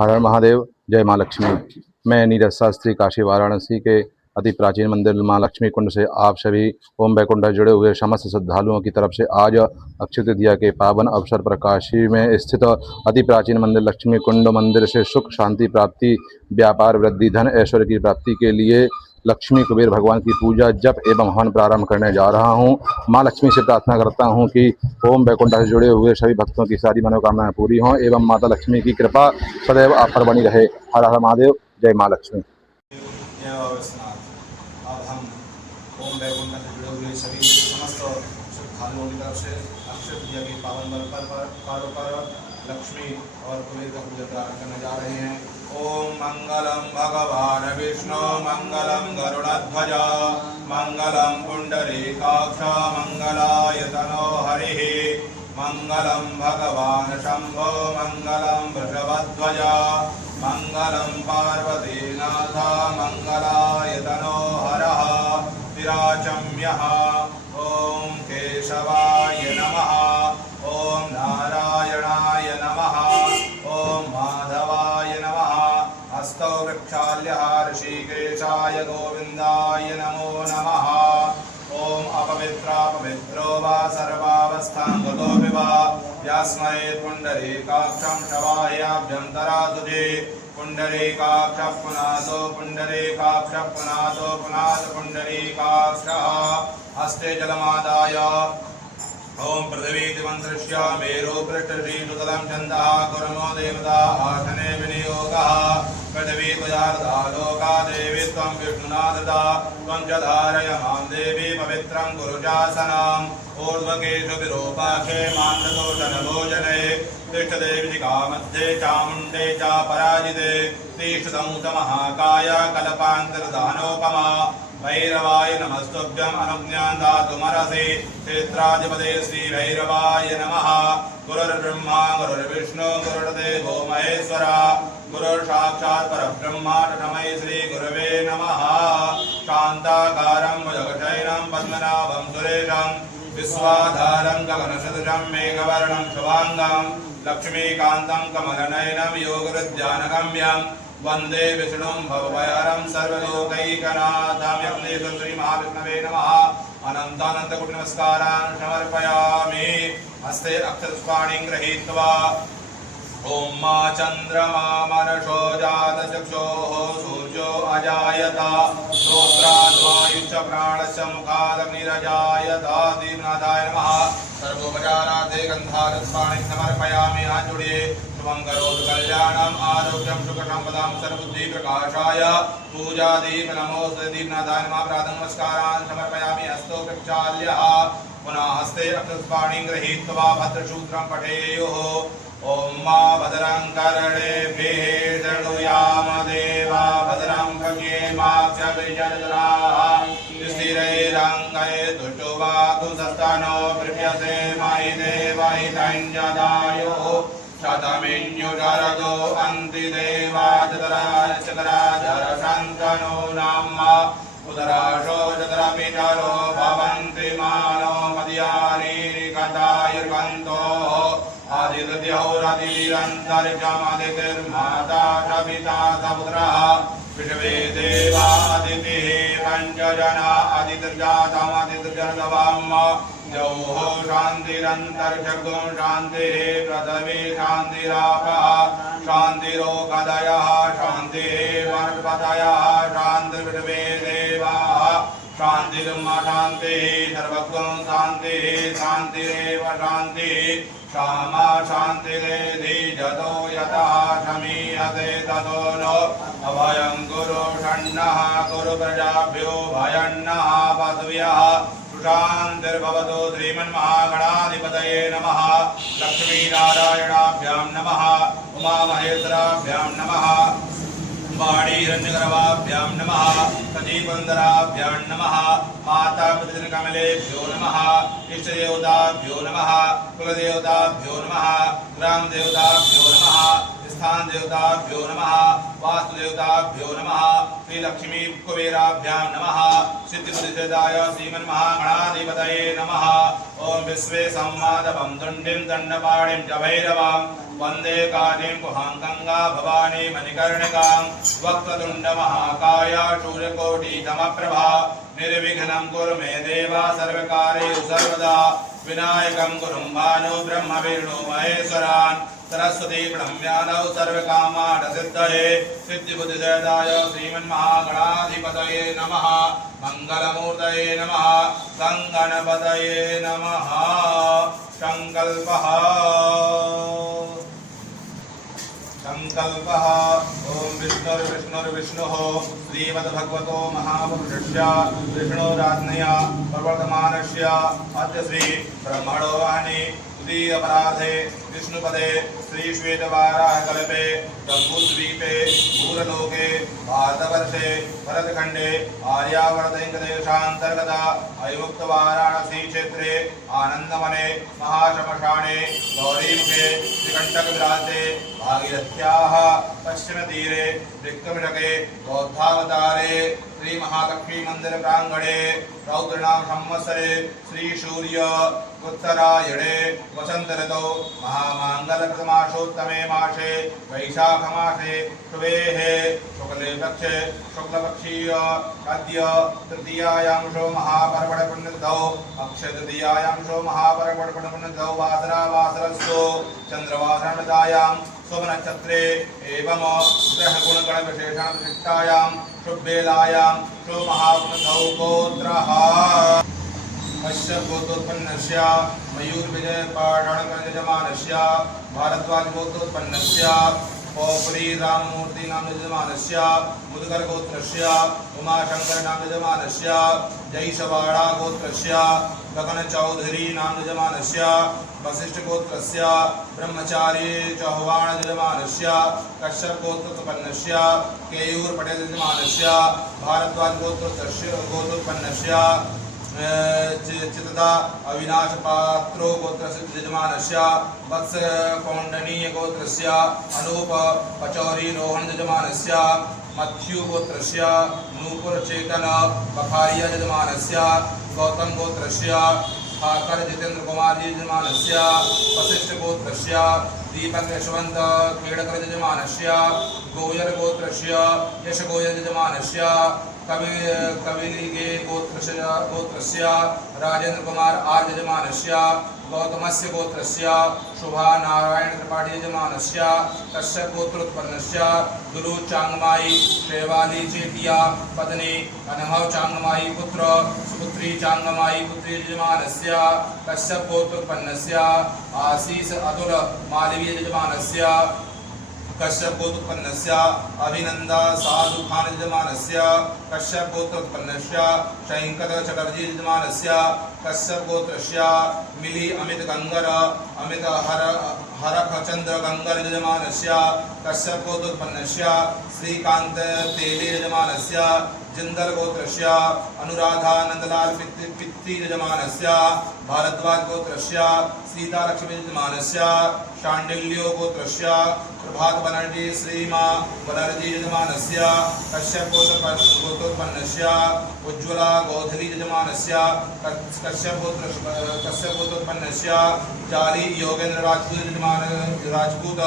हर हर महादेव। जय माँ लक्ष्मी। मैं नीरज शास्त्री काशी वाराणसी के अति प्राचीन मंदिर माँ लक्ष्मी कुंड से आप सभी ओम वैकुंठ जुड़े हुए समस्त श्रद्धालुओं की तरफ से आज अक्षय तृतीया के पावन अवसर पर काशी में स्थित अति प्राचीन मंदिर लक्ष्मी कुंड मंदिर से सुख शांति प्राप्ति, व्यापार वृद्धि, धन ऐश्वर्य की प्राप्ति के लिए लक्ष्मी कुबेर भगवान की पूजा जप एवं हवन प्रारंभ करने जा रहा हूँ। माँ लक्ष्मी से प्रार्थना करता हूँ कि ओम वैकुंठ से जुड़े हुए सभी भक्तों की सारी मनोकामनाएं पूरी हों एवं माता लक्ष्मी की कृपा सदैव आप पर बनी रहे। हर हर महादेव। जय माँ लक्ष्मी। अब हम ओम वैकुंठ से जुड़े हुए सभी समस्त श्रद्धालुओं की तरफ से अक्षय तृतीया के पावन पर्व पर लक्ष्मी और कुबेर का पूजा प्रारंभ करने जा रहे हैं। ओम मंगलम भगवान विष्णु मंगलम गरुड़ध्वज मंगलम पुंडरीकाक्ष मंगलाय तनो हरिः मंगलम भगवान शंभो मंगलम वृषभध्वज मंगलम पार्वतीनाथ मंगलाय तनो हरः विराचम्यः। ओम केशवाय नमः। ओम नारायणाय नमः। ओम माधवाय नमः। हस्तौ वृक्षाल्यः ऋषिकेशाय गोविन्दाय नमो नमः। ओम अपवित्रो वा सर्वावस्थां गतोऽपि वा यास्मयेत् पुण्डरीकाक्षं शवाह्याभ्यन्तरा तुजे पुण्डरीकाक्षः पुनातो पुण्डरीकाक्षः पुनातो पुनात पुण्डरीकाक्षः। हस्ते जलमादाय ओम पृथ्वीति मंत्रस्य मेरु पृष्ठशीतुतलं छन्दः कुर्मो देवता आसने विनियोगः। पृथिवी त्वयार्धा लोका देवी त्वं विष्णुना ददा त्वं च धारय मां देवी पवित्रं कुरु शासनम्। ऊर्ध्वकेषु विरूपाक्षे मान्दतोषणभोजने तिष्ठदेविका मध्ये चामुण्डे च पराजिते तिष्ठदंसमहाकाय कल्पान्तर्दानोपमा। भैरवाय नमस्तुभ्यं अनुज्ञां दातुमर्हसि क्षेत्राधिपते श्री भैरवाय नमः। गुरुर्ब्रह्मा गुरुर्विष्णु गुरुर्देवो महेश्वरा गुरुर्साक्षात् परब्रह्म तस्मै श्री गुरवे नमः। शान्ताकारं भुजगशयनं पद्मनाभं सुरेशं विश्वाधारं गगनसदृशं मेघवर्णं शुभाङ्गं लक्ष्मीकान्तं कमलनयनं योगहृद्यानगम्यं वंदे विष्णुं भवभयहरं सर्वलोकैकनाथं। यज्ञेश्वर श्री महाविष्णवे नमः। अनन्तानन्तकोटि नमस्कारान् समर्पयामि। हस्ते अक्षरपुष्पाणिं गृहीत्वा ओम मा चंद्रमा मनसो जातचक्षुः सूर्यो अजायत श्रोत्राद्वायुश्च प्राणस्य मुखादग्निरजायत। दीपनाथाय नमः। सर्वोपचारार्थे गन्धारपुष्पाणिं समर्पयामि। हाथ जोड़िए। शुभं करोतु कल्याणं आरोग्यं सुखसम्पदां सर्वबुद्धिप्रकाशाय पूजा दीप नमोस्तुते। दीपनाथाय नमः। प्रातः नमस्कारान् समर्पयामि। हस्तौ प्रक्षाल्यः पुनः हस्ते अक्षरपुष्पाणिं गृहीत्वा भद्रसूत्रं पठेयुः। ओम मा भद्रं कर्णेभिः शृणुयाम देवा भद्रं पश्येमाक्षभिर्यजत्राः स्थिरैरङ्गैस्तुष्टुवागुंसस्तनो बृहस्पते मयि देवहितञ्जदायुः शतमिन्युशरदो अन्ति देवा चतराजरशन्तनो नाम उदराशो चतरपितरो भवन्ति मानो मदीयारीरिकतायुर्गन्तोः। आदित्यौरदिरन्तरिक्षमदितिर्माता सविता सपुत्रः विश्वे देवादितिः पञ्चजना अदितिर्जातमदितिर्गर्भम्। द्यौः शान्तिरन्तरिक्षगुं शान्तिः पृथिवी शान्तिरापः शान्तिरोगदयः शान्तिः वनस्पतयः शान्तिर्पृथिवी देवाः शान्तिर्मा शान्तिः सर्वगुं शान्तिः शान्तिरेव शान्तिः क्षमा शान्तिरेधि जतो यतः शमीयते ततो नो अभयं कुरु षण्णः कुरु प्रजाभ्यो भयन्नः पदव्यः शान्तिर्भवतु। श्रीमन्महागणाधिपतये नमः। लक्ष्मीनारायणाभ्यां नमः। उमामहेश्वराभ्यां नमः। वाणीरण्यगर्भाभ्यां नमः। सजीवन्दराभ्यां नमः। माता पितृकमलेभ्यो नमः। इष्टदेवताभ्यो नमः। कुलदेवताभ्यो नमः। ग्रामदेवताभ्यो नमः। स्थानदेवताभ्यो नमः। वास्तुदेवताभ्यो नमः। श्रीलक्ष्मी कुबेराभ्यां नमः सिद्धिबुद्धिदाय श्रीमन्महागणाधिपतये नमः ओम विश्वे संवादवं दुण्डिं दण्डपाणिं च भैरवां वन्दे कालीं कुहाङ्गङ्गा भवानी मणिकर्णिकां वक्रतुण्डमहाकाय सूर्यकोटितमप्रभा निर्विघ्नं कुरु मे देव सर्वकार्येषु सर्वदा विनायकं गुरुं भानु ब्रह्म विष्णु महेश्वरान् सरस्वती प्रणम्यानौ सर्वकामार्थसिद्धये सिद्धिबुद्धिदाय श्रीमन्महागणाधिपतये नमः मंगलमूर्तये नमः गङ्गणपतये नमः संकल्पः ओम विष्णुर्विष्णुः श्रीमद्भगवतो महापुरुषस्य विष्णुराज्ञया प्रवर्तमानस्य अद्य श्री ब्रह्मणो वाणी द्वितीय अपराधे विष्णुपदे श्री श्वेतवाराहकल्पे जम्बूद्वीपे भूरलोके भारतवर्षे भरतखण्डे आर्यावर्तदेशान्तर्गत अयोक्तवाराणसी क्षेत्रे आनन्दवने महाश्मशाने गौरीमुखे त्रिकण्टकविराजे भागीरथ्याः पश्चिमतीरे दिक्कमिषके बौद्धावतारे श्री महालक्ष्मी मंदिर प्रांगणे रौद्रनाम संवत्सरे श्री सूर्य उत्तरायणे वसंत ऋतौ महामांगल प्रथमाशोत्तमे मासे वैशाख मासे शुभेः शुक्ले पक्षे शुक्लपक्षीय अद्य तृतीयायांशो महापर्वण पुण्यतिथौ अक्षय तृतीयायांशो महापर्वण पुण्यतिथौ वासरावासरस्सु चंद्रवासरमृतायां शुभनक्षत्रे एवं ग्रहगुणगण विशेषण विशिष्टायां शुभवेलायां शुभमहापुण्यतिथौ गोत्रः अस्य गोत्रोत्पन्नस्य मयूरविजयपाषाणगणयजमानस्य भारद्वाजगोत्रोत्पन्नस्य पौपरी राममूर्ति नाम यजमानस्य मुदगर गोत्रस्य उमाशंकर नाम यजमानस्य जयसवाड़ा गोत्रस्य गगन चौधरी नाम यजमानस्य वशिष्ठ गोत्रस्य ब्रह्मचारी चौहान यजमानस्य कश्यप गोत्रोत्पन्नस्य केयूर पटेल यजमानस्य भारद्वाज गोत्रोत्पन्नस्य चितदा अविनाश पात्रो गोत्रस्य यजमानस्य वत्स कौंडनीय गोत्रस्य अनूप पचौरी रोहन यजमानस्य मथ्यु गोत्रस्य नूपुर चेतन बखारिया यजमानस्य गौतम गोत्रस्य ठाकर जितेंद्र कुमार यजमानस्य वशिष्ठ गोत्रस्य दीपक यशवंत खेड़कर यजमानस्य गोयल गोत्रस्य यश गोयल यजमानस्य कविलिगे गोत्रस्य राजेंद्र कुमार आर्य यजमानस्य गौतमस्य गोत्रस्य शुभा नारायण त्रिपाठी यजमानस्य कश्यप गोत्रोत्पन्नस्य गुरु चांगमाई शेवाली चेटिया पत्नी अनहव चांगमाई पुत्र सुपुत्री चांगमाई पुत्री यजमानस्य कश्यप गोत्रोत्पन्नस्य आशीष अतुल मालवीय यजमानस्य कश्यप गोत्रोत्पन्नस्य अभिनंदा साधु खान यजमानस्य कश्यप गोत्रोत्पन्नस्य शंकर चटर्जी यजमानस्य कश्यप गोत्रस्य मिली अमित गंगर अमित हरख चंद्र गंगर यजमानस्य कश्यप गोत्रोत्पन्नस्य श्रीकांत तेली यजमानस्य जिंदल गोत्रस्य अनुराधा नंदलाल पित्ती यजमानस्य भारद्वाज गोत्रस्य सीता लक्ष्मी यजमानस्य शांडिल्यो गोत्रस्य प्रभात बनर्जी श्रीमा बनर्जी यजमानस्य कश्यप गोत्रोत्पन्नस्य उज्ज्वला गोधरी यजमानस्य कश्यप गोत्रोत्पन्नस्य जाली योगेंद्र राजपूत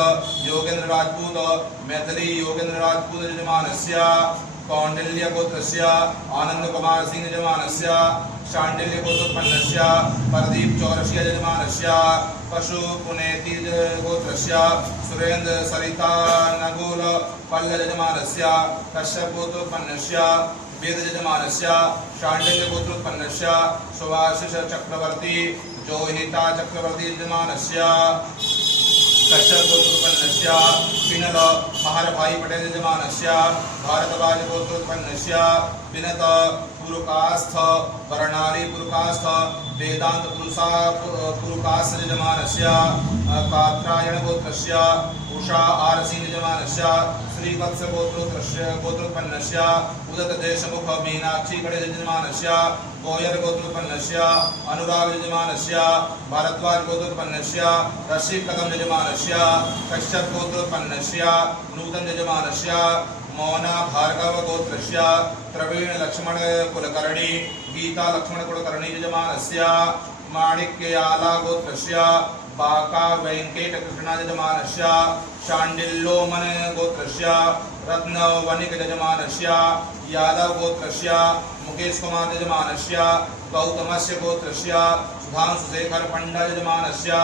योगेंद्र राजपूत मैथिली योगेंद्र राजपूत यजमानस्य कौंडिल्य गोत्रस्य आनंद कुमार सिंह यजमानस्य शांडिल्य गोत्रोत्पन्नस्य प्रदीप चौरसिया यजमानस्य पशु पुनेति गोत्रस्य सुरेंद्र सरिता नगुल पल्ल यजमानस्य कश्यप गोत्रोत्पन्नस्य वेद यजमानस्य शांडिल्य गोत्रोत्पन्नस्य सुभाषिष चक्रवर्ती जोहिता चक्रवर्ती यजमानस्य कश्यप गोत्रोत्पन्नस्य पिनल महारभाई पटेल यजमानस्य भारद्वाज गोत्रोत्पन्नस्य पिनत पुरुकास्थ वर्णाली पुरुकास्थ वेदांत पुरुकास्थ यजमानस्य कात्रायण गोत्रस्य उषा आर सिंह यजमानस्य श्रीवत्स गोत्रोत्पन्नस्य उदत देशमुख मीनाक्षी गणे यजमानस्य गोयल गोत्रोत्पन्नस्य अनुराग यजमानस्य भारद्वाज गोत्रोत्पन्नस्य ऋषि कदम यजमानस्य कश्यप गोत्रोत्पन्नस्य नूतन यजमानस्य मौना भार्गव गोत्रस्य प्रवीण लक्ष्मण कुलकर्णी गीता लक्ष्मण कुलकर्णी यजमानस्य माणिक्ययाला गोत्रस्य बाका वेंकट कृष्ण यजमानस्य शाण्डिल्योमन गोत्रस्य रत्न वणिक यजमानस्य यादव गोत्रस्य मुकेश कुमार यजमानस्य गौतमस्य गोत्रस्य सुधांशु शेखर पंडा यजमानस्य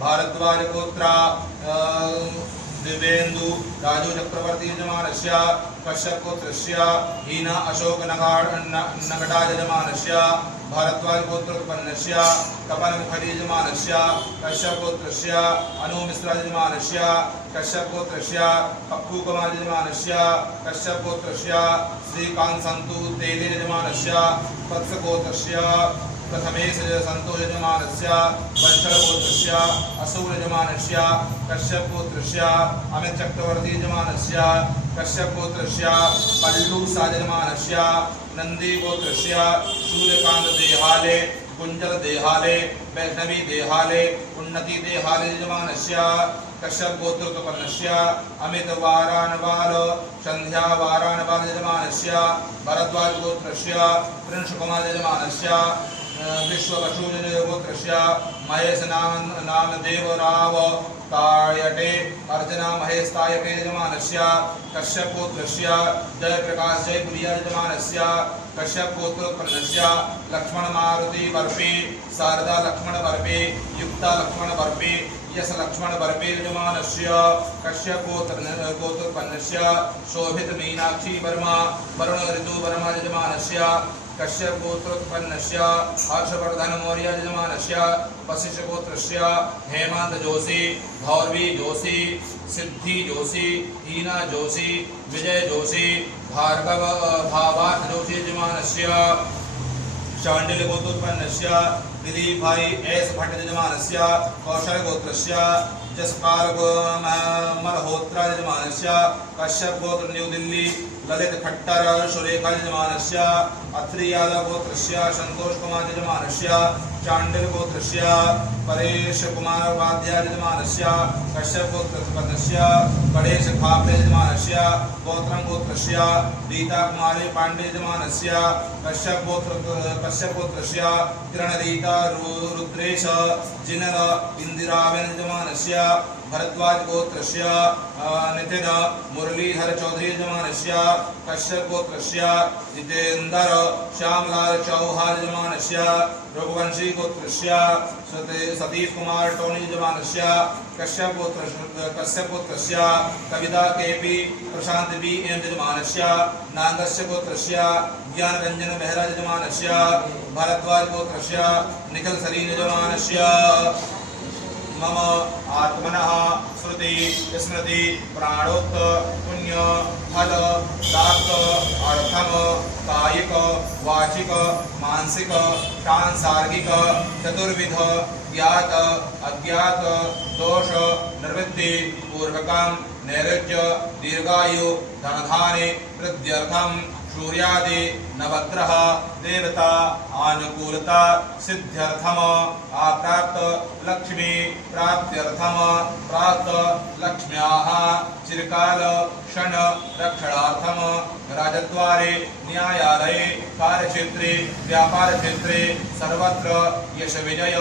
भारद्वाज गोत्र दिव्येन्दु राजू चक्रवर्ती यजमानस्य कश्यप गोत्रस्य हीना अशोक नगडा यजमानस्य भारद्वाज गोत्रोत्पन्नस्य तपन मुखर्जी यजमानस्य कश्यप गोत्रस्य अनु मिश्रा यजमानस्य कश्यप गोत्रस्य पप्पू कुमार यजमानस्य कश्यप गोत्रस्य श्रीकांत संतु तेले यजमानस्य वत्स गोत्रस्य प्रथमेश संतो यजमानस्य वंशल गोत्रस्य असुर यजमानस्य कश्यप गोत्रस्य अमित चक्रवर्ती यजमानस्य कश्यप गोत्रस्य पल्लू सा यजमानस्य नंदी गोत्रस्य सूर्यकांत देहाले कुंजल देहाले वैष्णवी देहाले उन्नति देहाले यजमानस्य कश्यप गोत्रोत्पन्नस्य अमित वारानबाल संध्या वारानबाल यजमानस्य भरद्वाज गोत्रस्य प्रिंश कुमार यजमानस्य विश्ववसु गोत्रस्य महेश नामदेवराव तायटे अर्चना महेश तायटे यजमानस्य कश्यप गोत्रस्य जयप्रकाश जयपुरिया यजमानस्य कश्यप गोत्रोत्पन्नस्य लक्ष्मण मारुति वर्पे शारदा लक्ष्मण वर्पे युक्ता लक्ष्मण वर्पे यश लक्ष्मण वर्पे यजमानस्य कश्यप गोत्रोत्पन्नस्य शोभित मीनाक्षी वर्मा वरुण ऋतु वर्मा यजमानस्य कश्यप गोत्रोत्पन्नस्य हर्षवर्धन मौर्य यजमानस्य वशिष्ठ गोत्रस्य हेमंत जोशी भौरवी जोशी सिद्धि जोशी हीना जोशी विजय जोशी भार्गव भावार्थ जोशी यजमानस्य शाण्डिल्य गोत्रोत्पन्नस्य दिलीप भाई एस भट्ट यजमानस्य कौशल गोत्रस्य जसपाल मल्होत्रा यजमानस्य कश्यप गोत्र न्यू दिल्ली ललित खट्टर सुरेखा यजमानस्य अत्रि यादव गोत्रस्य संतोष कुमार यजमानस्य चांडिल गोत्रस्य परेश कुमार उपाध्याय यजमानस्य कश्यप गोत्रोत्पन्नस्य गणेश खापे यजमानस्य गौत्रम गोत्रस्य रीता कुमारी पांडे यजमानस्य कश्यप गोत्रस्य किरण रीता रुद्रेश जिनल इंदिरावेन यजमानस्य भरद्वाज गोत्रस्य नितिन मुरलीधर चौधरी यजमानस्य कश्यप गोत्रस्य जितेंद्र श्यामलाल चौहान यजमानस्य रघुवंशी गोत्रस्य सतीश कुमार टोनी यजमानस्य कश्यप गोत्रस्य कविता केपी प्रशांत बी एम यजमानस्य नागस्य गोत्रस्य ज्ञान रंजन बेहरा यजमानस्य भारद्वाज गोत्रस्य निखिल सरीन यजमानस्य मम आत्मनः श्रुति स्मृति प्राणोक्त पुण्य फल प्राप्त अर्थम कायिक वाचिक मानसिक सांसार्गिक चतुर्विध ज्ञात अज्ञात दोष निवृत्ति पूर्वकम नैरुज्य दीर्घायु धनधाने वृद्ध्यर्थम सूर्यादि नवग्रह देवता अनुकूलता सिद्ध्यर्थम आप्राप्त लक्ष्मी प्राप्त्यर्थम प्राप्त लक्ष्म्याः चिरकाल क्षण रक्षणार्थम राजद्वारे न्यायालये कार्यक्षेत्रे व्यापार क्षेत्रे सर्वत्र यश विजय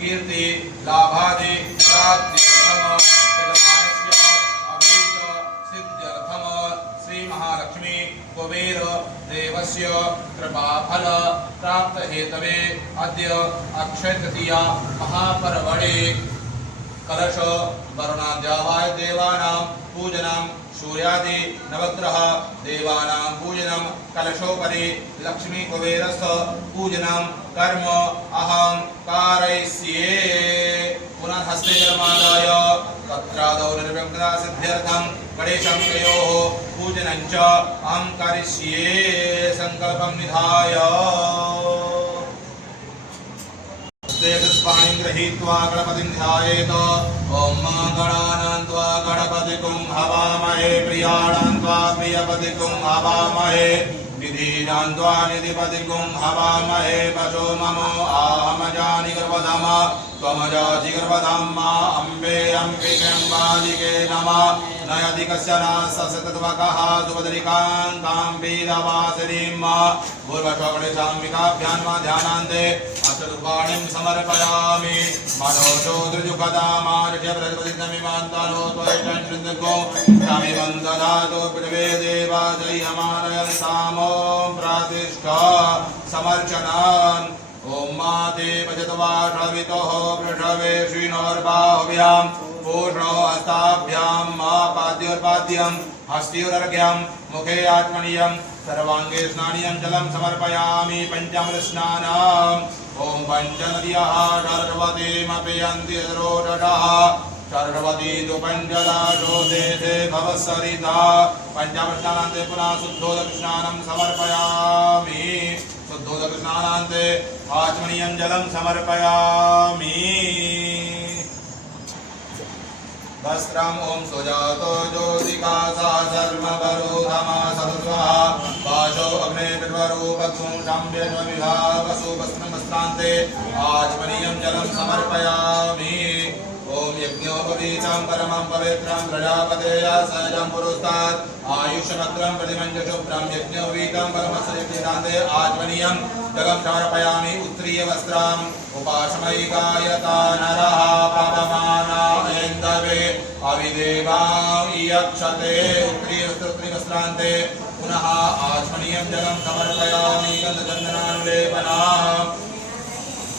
कीर्ति लाभादि प्राप्त्यर्थम सिद्ध्यर्थम श्री महालक्ष्मी कुबेर देवस्य कृपाफल प्राप्त हेतवे अद्य अक्षय तृतीया महापर्वणे कलश वरुणाद्यावाय देवानां पूजनं सूर्यादि नवग्रह देवानां पूजनं कलशोपरि लक्ष्मी कुबेरस्थ पूजनं कर्म अहं कारयिष्ये पुनः हस्ते जलमादाय तत्रादौ निर्विघ्नता सिद्ध्यर्थं गणेशं तयोः पूजनं च अहं करिष्ये संकल्पं निधाय पाणिं गृहीत्वा गणपतिं ध्यायेत ॐ गणानां त्वा गणपतिं हवामहे प्रियाणां त्वा प्रियपतिं हवामहे निधीनां त्वा निधिपतिं हवामहे पशो ममो आहमजानि गर्भधाम त्वमजासि गर्भधाम अम्बे अम्बिके अम्बालिके नमः नयधिकस्य नासतत्वकः सुभद्रिकान्तां वेदवासिनीं पूर्वश्वगणेशाम्बिकाभ्यां मा ध्यानान्ते अष्टदुर्वाणीं समर्पयामि मनोजो दृजुकदामार्जप्रतिपदितमिमान्तानो त्वयिषन्नृन्दको शामिवन्दधातो पृथिवे देवा जयमानयन् सामो प्रतिष्ठा समर्चनान् ॐ मा देवजतवाषवितोः वृषवे श्रीनोर्बाहुभ्यां पूर्णो हस्ताभ्यां मा पाद्योर्पाद्यं हस्त्योरर्घ्यं मुखे आत्मनीयं सर्वाङ्गे स्नानीयं जलं समर्पयामि पञ्चामृतस्नानम् ॐ पञ्चनद्यः सर्वतीमपि रोषः सर्वती तु पञ्चदाशो देशे भवत्सरिता पञ्चामृतस्नानान्ते पुनः शुद्धोदकस्नानं समर्पयामि शुद्धोदकस्नानान्ते आचमनीयं जलं समर्पयामि वस्त्रम् ॐ सुजातो ज्योतिका सा सर्ववरोधमा सदस्वः वाचो अग्ने पितृरूपक्षुं शम्भेष्वविभावसु वस्त्रमस्त्रान्ते आचमनीयं जलं समर्पयामि ॐ यज्ञोपवीतं परमं पवित्रं प्रजापतेया सहजं पुरस्तात् आयुष्यमग्रं प्रतिमञ्जशुभ्रं यज्ञोपवीतं परमस्य आचमनीयं जलं समर्पयामि उत्तरीयवस्त्रम् उपासमयिकायता नरः पापमानायन्दवे अविदेवां इयक्षते उत्तरीयवस्त्रान्ते पुनः आचमनीयं जलं समर्पयामि गन्धचन्दनानुलेपनाम्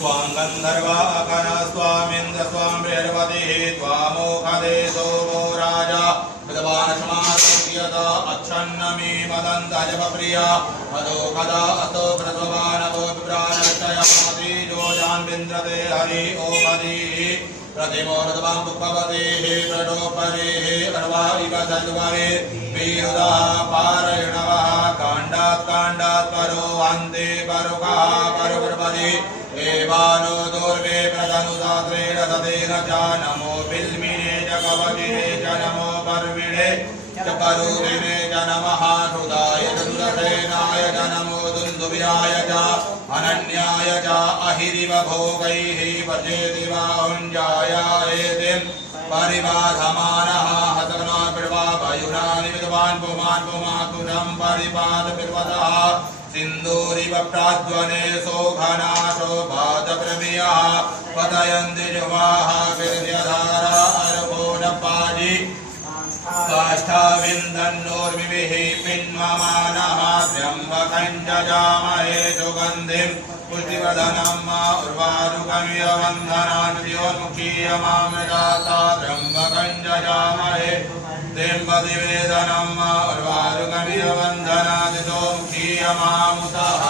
स्वां गन्धर्वा अकना स्वामिन्द्र स्वां बृहस्पतिः त्वामोखदे सोमो राजा विद्वानसमारोग्यत अच्छन्नमी मदन्तजपप्रिया अदोखदा अस्तो प्रद्वानवो विप्राणक्षयमाति जोजान् विन्द्रते हरि ओमधिः प्रतिमोरदवां पुष्पवतेः प्रडोपरेः अण्वा इव सद्वरे वीरुदः पारयणवः काण्डात् परो अन्ते परुकः परुपर्वदि एवानो दुर्वे प्रदनुदात्रेण तदेन च नमो बिल्मिने च कवचिने च नमो पर्विणे च परुदिने च नमः हृदाय च दुरसेनाय च नमो दुन्दुभ्याय च अनन्याय च अहिरिव भोगैः भजेति वाहुञ्जाय एतिं परिबाधमानः हसगना पिड्वा वायुनानि विद्वान् पुमान् पुमाकुशं परिपादपिर्वतः सिन्दूरिव प्राध्वने शोभनाशो भातप्रमेयः पतयन्ति जुवाः विद्यधारा अर्भोणपाजि काष्ठाविन्दन्नोर्मिभिः पिन्वमानः त्र्यम्बकं जजामहे सुगन्धिं पुष्टिवर्धनं उर्वारुकमिव वन्दनान्योन्मुखीयमामृताता त्र्यम्बकं जजामहे देवदिवेदनम् उर्वारुकमिव वन्दनादितो मुखीयमामुतः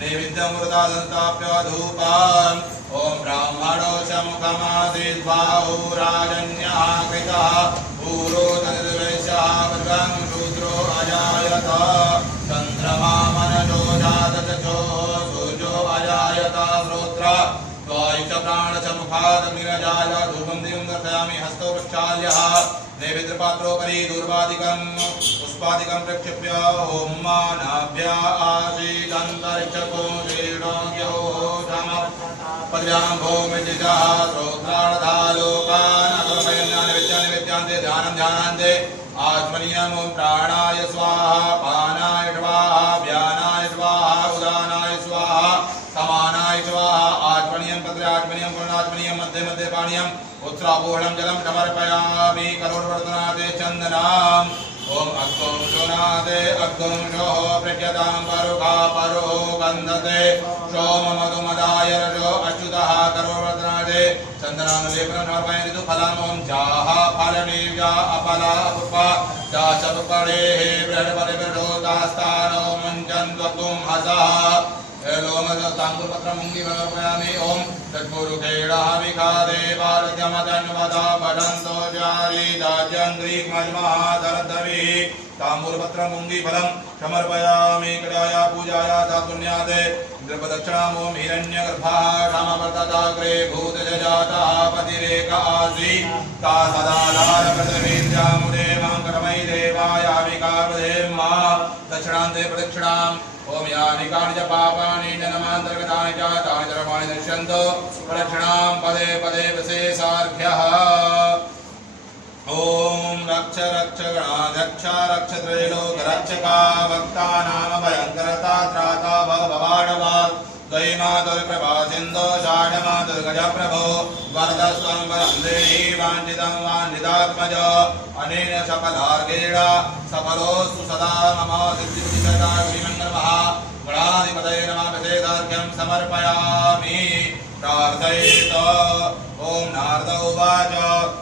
नैवेद्यमृतादन्ताप्य धूपान् ॐ ब्राह्मणो च मुखमासीद्बाहुराजन्यः कृतः पूरो तद्वैश्यः मृगं शूद्रो अजायत चन्द्रमा मनजो जातचो सूर्यो अजायत श्रोत्र वायुच प्राण च मुखादग्निरजाय धूपं दिवं दर्शयामि हस्तो प्रक्षाल्यः नैवेद्यपात्रोपरि दूर्वादिकं पुष्पादिकं प्रक्षिप्य ॐ मानाभ्या आसीदन्तरिक्षको जीर्णोऽज्ञो पद्भ्यां भूमिजितः श्रोत्राणधालोकान् अग्रमयन्यानिवेद्यान्ते ध्यानान्ते आत्मनीयं प्राणाय स्वाहा पानाय स्वाहा व्यानाय स्वाहा उदानाय स्वाहा समानाय स्वाहा आत्मनीयं पत्रात्मनीयं पूर्णात्मनीयं मध्ये मध्ये पानीयम् उत्तरापूर्णं जलं समर्पयामि करोडवर्धनादे चन्दनाम् ॐ अग्गुंशोनादे अग्गुंशोः प्रज्ञतां परुखा परो गन्धते सोममधुमदाय रजो अच्युतः करोडवर्धनादे चन्दनानुलेपनं समर्पयामि तु फलम् ॐ जाः फलनीव्या अपला पुष्पा चाशपुष्पणेः बृहस्पतिर्दोतास्तानो मुञ्चन्त्वं हसः लोमसताङ्गुपत्रमुङ्गिमर्पयामि ॐ तत्पुरुषेणाविखादेवारत्यमतन्वदा पठन्तो जारी दाज्यन्द्रीग्मज्महाधरद्रविः ताम्बूलपत्रमुङ्गिफलं समर्पयामि कडाया पूजाया तातुन्यादे द्रपदक्षिणामो हिरण्यगर्भः रामवर्तदाग्रे भूतजजातः पतिरेक आसी ता सदाधारप्रदवीर्यामुदे माङ्करमयि देवायामिकाप्रदेम्मा दक्षिणान्ते प्रदक्षिणाम् ओम यानि कानि च पापानि जन्मान्तर्गतानि च तानि सर्वाणि नश्यन्तु प्रदक्षिणां पदे पदे विशेषार्घ्यः ओम रक्ष रक्ष गणाध्यक्ष रक्ष त्रैलोक रक्षका भक्ता नाम भयंकरता त्राता भवाडवा जय मातुर्प्रभा सिंधु शाढ़ मातुर्गज प्रभो वरदस्वं वरं देहि वाञ्छितं वाञ्छितात्मज अनेन सफलार्गेण सफलोऽस्तु सदा मम सिद्धिसदा श्रीमङ्गलमः गणाधिपतये नमः विशेषार्घ्यं समर्पयामि प्रार्थयेत ओम नारद उवाच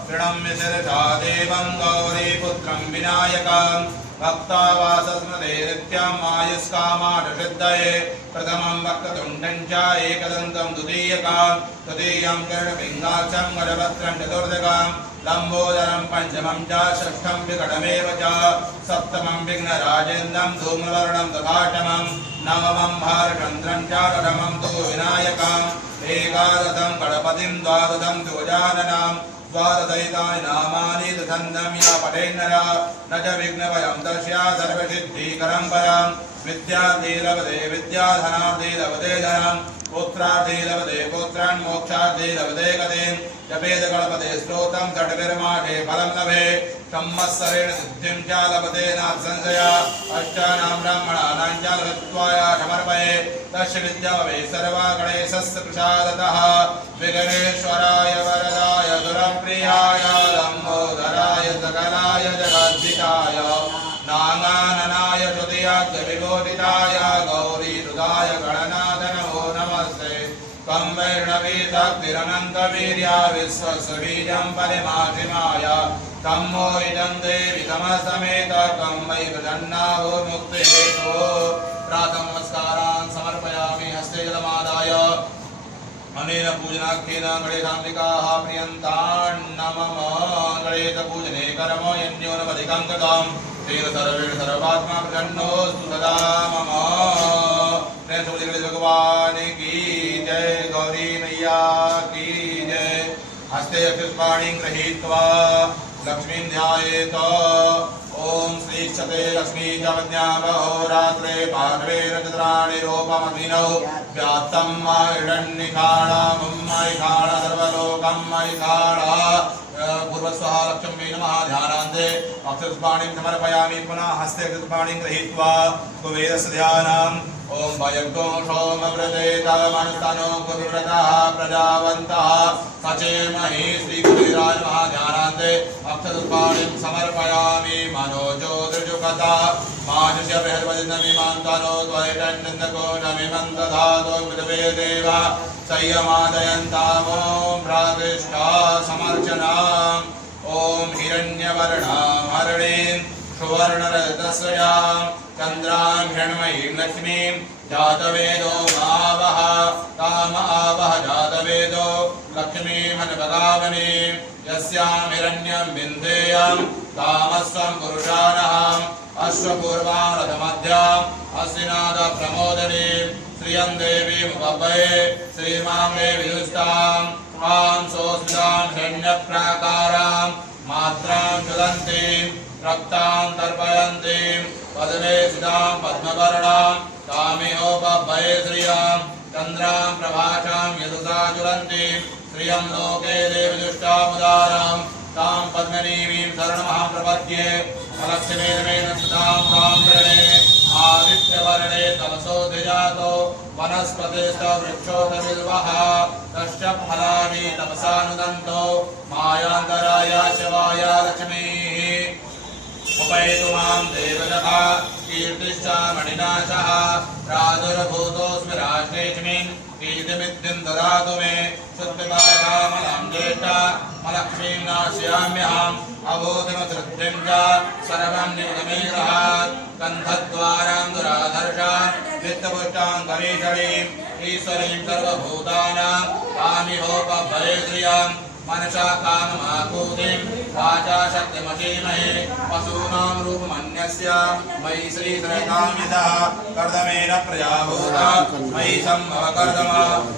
प्रणम्य शिरसा देवं गौरीपुत्रं विनायकं भक्तावासस्मृते नित्यम् आयुष्कामार्थसिद्धये प्रथमं वक्रतुण्डं च एकदन्तं द्वितीयकं तृतीयं कर्णपिङ्गाक्षं गजवक्त्रं चतुर्थकं लम्बोदरं पञ्चमं च षष्ठं विकटमेव च सप्तमं विघ्नराजेन्द्रं धूम्रवर्णं तथाष्टमं नवमं भारचन्द्रं च दशमं तु विनायकम् एकादशं गणपतिं द्वादशं तु गजाननं द्वादशैतानि नामानि दशन्नं या पठेन्नर न च विघ्नभयं तस्या सर्वसिद्धिकरं परं विद्यार्थी लभते विद्याधनार्थी लभते धनं पुत्रार्थी लभते पुत्रान् मोक्षार्थी लभते गतिं जपेद गणपते स्तोत्रं षड्भिर्माठे फलं लभे संवत्सरेण सिद्धिं च लभते नाथ संशया अष्टानां ब्राह्मणानां च लब्ध्वाय समर्पये तस्य विद्या भवे सर्वा गणेशस्य प्रसादतः विघ्नेश्वराय वरदाय सुरप्रियाय लम्बोदराय सकलाय जगद्धिताय नागाननाय श्रुतियाख्य विबोधिताय गौरीहृदाय गणनाथ नमो नमस्ते कं वैष्णवी शक्तिरनन्तवीर्या विश्वस्य बीजं परिमाधिमाय तं मो इदं देवि समस्तमेत कं वै प्रसन्नाहो मुक्तिहेतुः प्रातःनमस्कारान् समर्पयामि हस्ते जलमादाय अनेन पूजनाख्येन गणेशाम्बिकाः प्रियन्तान्नमः गणेशपूजने कर्म यज्ञोऽनवधिकं कृतं तेन सर्वेण सर्वात्मा प्रसन्नोऽस्तु सदा मम प्रेम से गणेश भगवान की जय गौरी मैया की जय हस्ते अक्षुष्पाणिं गृहीत्वा लक्ष्मीं ध्यायेत ओम श्री क्षते लक्ष्मी जवज्ञावहोरात्रे पार्वे रजत्राणि रूपमभिनौ व्यात्तं हिरण्यखाणा मुम्मैखाणा सर्वलोकं मैखाणा पूर्वस्वः लक्ष्मी नमः ध्यानान्ते अक्षुष्पाणिं समर्पयामि पुनः हस्ते अक्षुष्पाणिं गृहीत्वा कुबेरस्य ध्यानम् ओम भयग्नो सोमव्रते तवमनुस्तनो कुरुव्रतः प्रजावन्तः सचेमहि श्रीकुबेराय नमः ध्यानान्ते अक्षतुष्पाणिं समर्पयामि मनोज्योतिर्जुगता मानुष्य बृहद्वदिनमिमान्तनो त्वयिटन्नन्दको नमिमं दधातो पृथिवे देव संयमादयन्तामो प्रातिष्ठा समर्चनाम् ओम हिरण्यवर्णां हरिणीं सुवर्णरजतस्यां चन्द्रां हिरण्मयीं लक्ष्मीं जातवेदो मावह काम आवह जातवेदो लक्ष्मीमनुपगावनीं यस्यां हिरण्यं विन्देयं तामस्वं पुरुषाणहम् अश्वपूर्वां रथमध्याम् अश्विनाद प्रमोदनीं श्रियं देवीमुपभये श्रीमां देवी दुष्टां त्वां सोऽस्मितां हिरण्यप्राकारां मात्रां ज्वलन्तीं रक्तां तर्पयन्तीं पद्मे सुधां पद्मवर्णां तामिहोपभये श्रियां चन्द्रां प्रभाषां यदुषा ज्वलन्तीं श्रियं लोके देवदुष्टामुदारां तां पद्मनीमीं शरणमहं प्रपद्ये अलक्ष्मीर्मेण सुधां तां करणे आदित्यवर्णे तमसो धिजातो वनस्पतिस्तवृक्षोपबिल्वः तस्य फलानि तपसानुदन्तो मायान्तराय शिवाय लक्ष्मीः उपैतु मां देवतः कीर्तिश्च मणिनाशः प्रादुर्भूतोऽस्मि राष्ट्रेऽस्मिन् कीर्तिमिद्धिं ददातु मे शुद्धिपाकामलं ज्येष्ठमलक्ष्मीं नाशयाम्यहम् अबोधिमसृद्धिं च सर्वं निगमेग्रहात् गन्धद्वारां दुराधर्षान् वित्तपुष्टां कमीषणीम् ईश्वरीं सर्वभूतानां कामिहोपभये श्रियां मनसा काममाकूतिं वाचा शक्तिमशीमहे पशूनां रूपमन्यस्य मयि श्रीश्रयकाम्यतः कर्दमेन प्रजाभूता मयि सम्भव कर्दम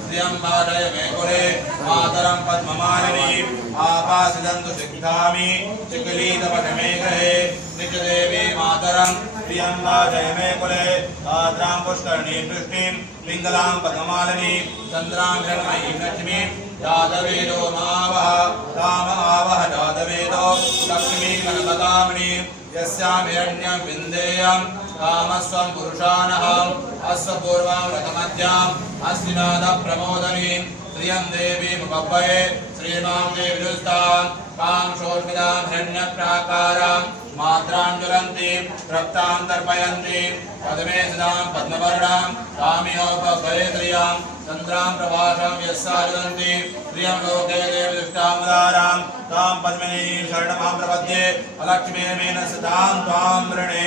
श्रियं पाठय मे कुले मातरं पद्ममालिनीम् आपासिदन्तु शिक्षामि चिकुलीतपटमे गृहे निजदेवी मातरं प्रियं वाचय मे कुले आद्रां पुष्करणीं वृष्टिं पिङ्गलां पद्ममालिनीं चन्द्रां हिरण्मयीं लक्ष्मीं जातवेदो मावह तामावह जातवेदो लक्ष्मीं कनकदामिनीं यस्यां हिरण्यं विन्देयं कामस्वं पुरुषानहम् अश्वपूर्वां रथमध्याम् अस्तिनादप्रमोदनीं श्रियं देवीमुपब्बये श्रीमां देवीजुस्तां कां शोष्मिदां हिरण्यप्राकारां मात्रां ज्वलन्तीं रक्तां तर्पयन्तीं पद्मे सदां पद्मवर्णां कामिहोपब्बये श्रियां चन्द्रां प्रभासां यस्यां ज्वलन्तीं श्रियं लोके देवीजुष्टामुदारां तां पद्मिनीं शरणमां प्रपद्ये अलक्ष्मीर्मेण सदां त्वां वृणे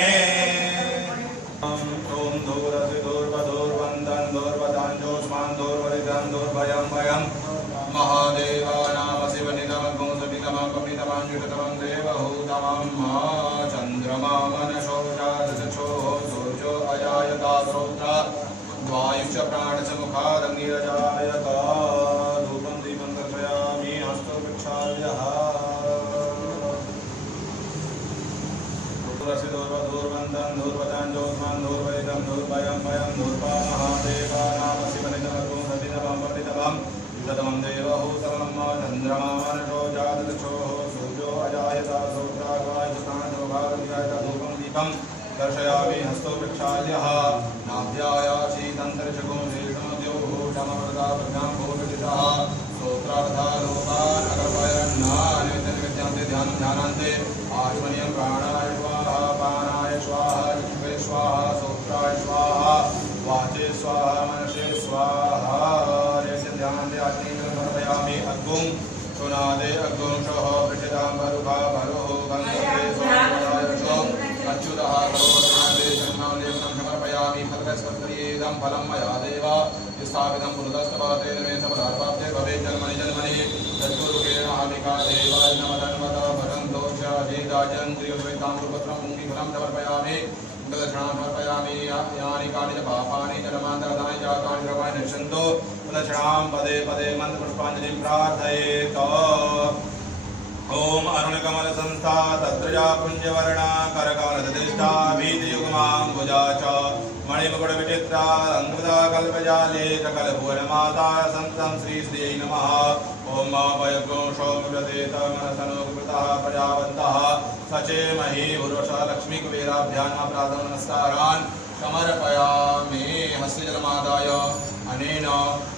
ओम दूरवन्दं दूर्वदाञ्जोस्मान् दूर्वरिदं दूर्भयं भयं महादेवानाम शिवनिधमं सपितमं कपितमं जुषतमं देवहूतमं मा चन्द्रमा मनसो जातचक्षो सूर्यो अजायता श्रोत्रा वायुश्च प्राणसमुखादग्निरजायता धूपं दीपं दर्शयामि हस्तो प्रक्षाल्यः दूरवन्दं दूर्वदाञ्जोस्मान् दूर्वरिदं दूर्भयं भयं दूर्वा महादेवानाम शिवनिधमं सपितमं कपितमं जुषतमं देवहूतमं मा चन्द्रमा मनसो जातचक्षो सूर्यो अजायता श्रोत्रा वायुश्च प्राणसमुखादग्निरजायता धूपं दीपं दर्शयामि हस्तो प्रक्षाल्यः नाभ्यायासीदन्तरिक्षगुं शीर्षमद्योः शमवरदा प्रज्ञां भूमितः स्तोत्रार्था लोकान् अकल्पयन्नानिमित्तनिमित्तान्ते ध्यानं ध्यानान्ते आचमनीयं प्राणाय स्वाहा पानाय स्वाहा चक्षुषे स्वाहा स्तोत्राय स्वाहा वाचे स्वाहा मनसे स्वाहा रेस्य ध्यानान्ते आचमनीयं समर्पयामि अग्गुं सुनादे अग्गुं शोः प्रचितां भरुखा भरोः गन्धते स्वाहाय शोः अच्युतः सर्वोत्तमादे जन्मालेपनं समर्पयामि फलकस्कर्तयेदं फलं मया देव स्थापितं पुरुतस्तवातेन मे सफलार्पाप्ते भवेत् जन्मनि जन्मनि तत्पुरुषेण हामिका देव नमदन्वता भजन्तो च जेदाजन्त्रियद्वैतां पुरुपत्रं पुङ्गिफलं समर्पयामि दक्षिणां समर्पयामि यानि कानि च पापानि जलमान्तरतानि च कानि द्रवाणि निश्चन्तो दक्षिणां पदे पदे मन्त्रपुष्पाञ्जलिं प्रार्थयेत् ओम अरुणकमल संस्था तत्रजा कुंजवर्णा करकमलदतिष्ठा भीतियुग्माम्बुजा च मणिमकुट विचित्रा अंगुदा कल्पजाले सकलभुवनमाता संतं श्री श्रीयै नमः ओम अभयगुं सौम्यव्रतेत मनसनोकृतः प्रजावन्तः सचेमहि उर्वशा लक्ष्मीकुबेराभ्यां प्रातः नमस्कारान् समर्पयामि हस्तिजलमादाय अनेन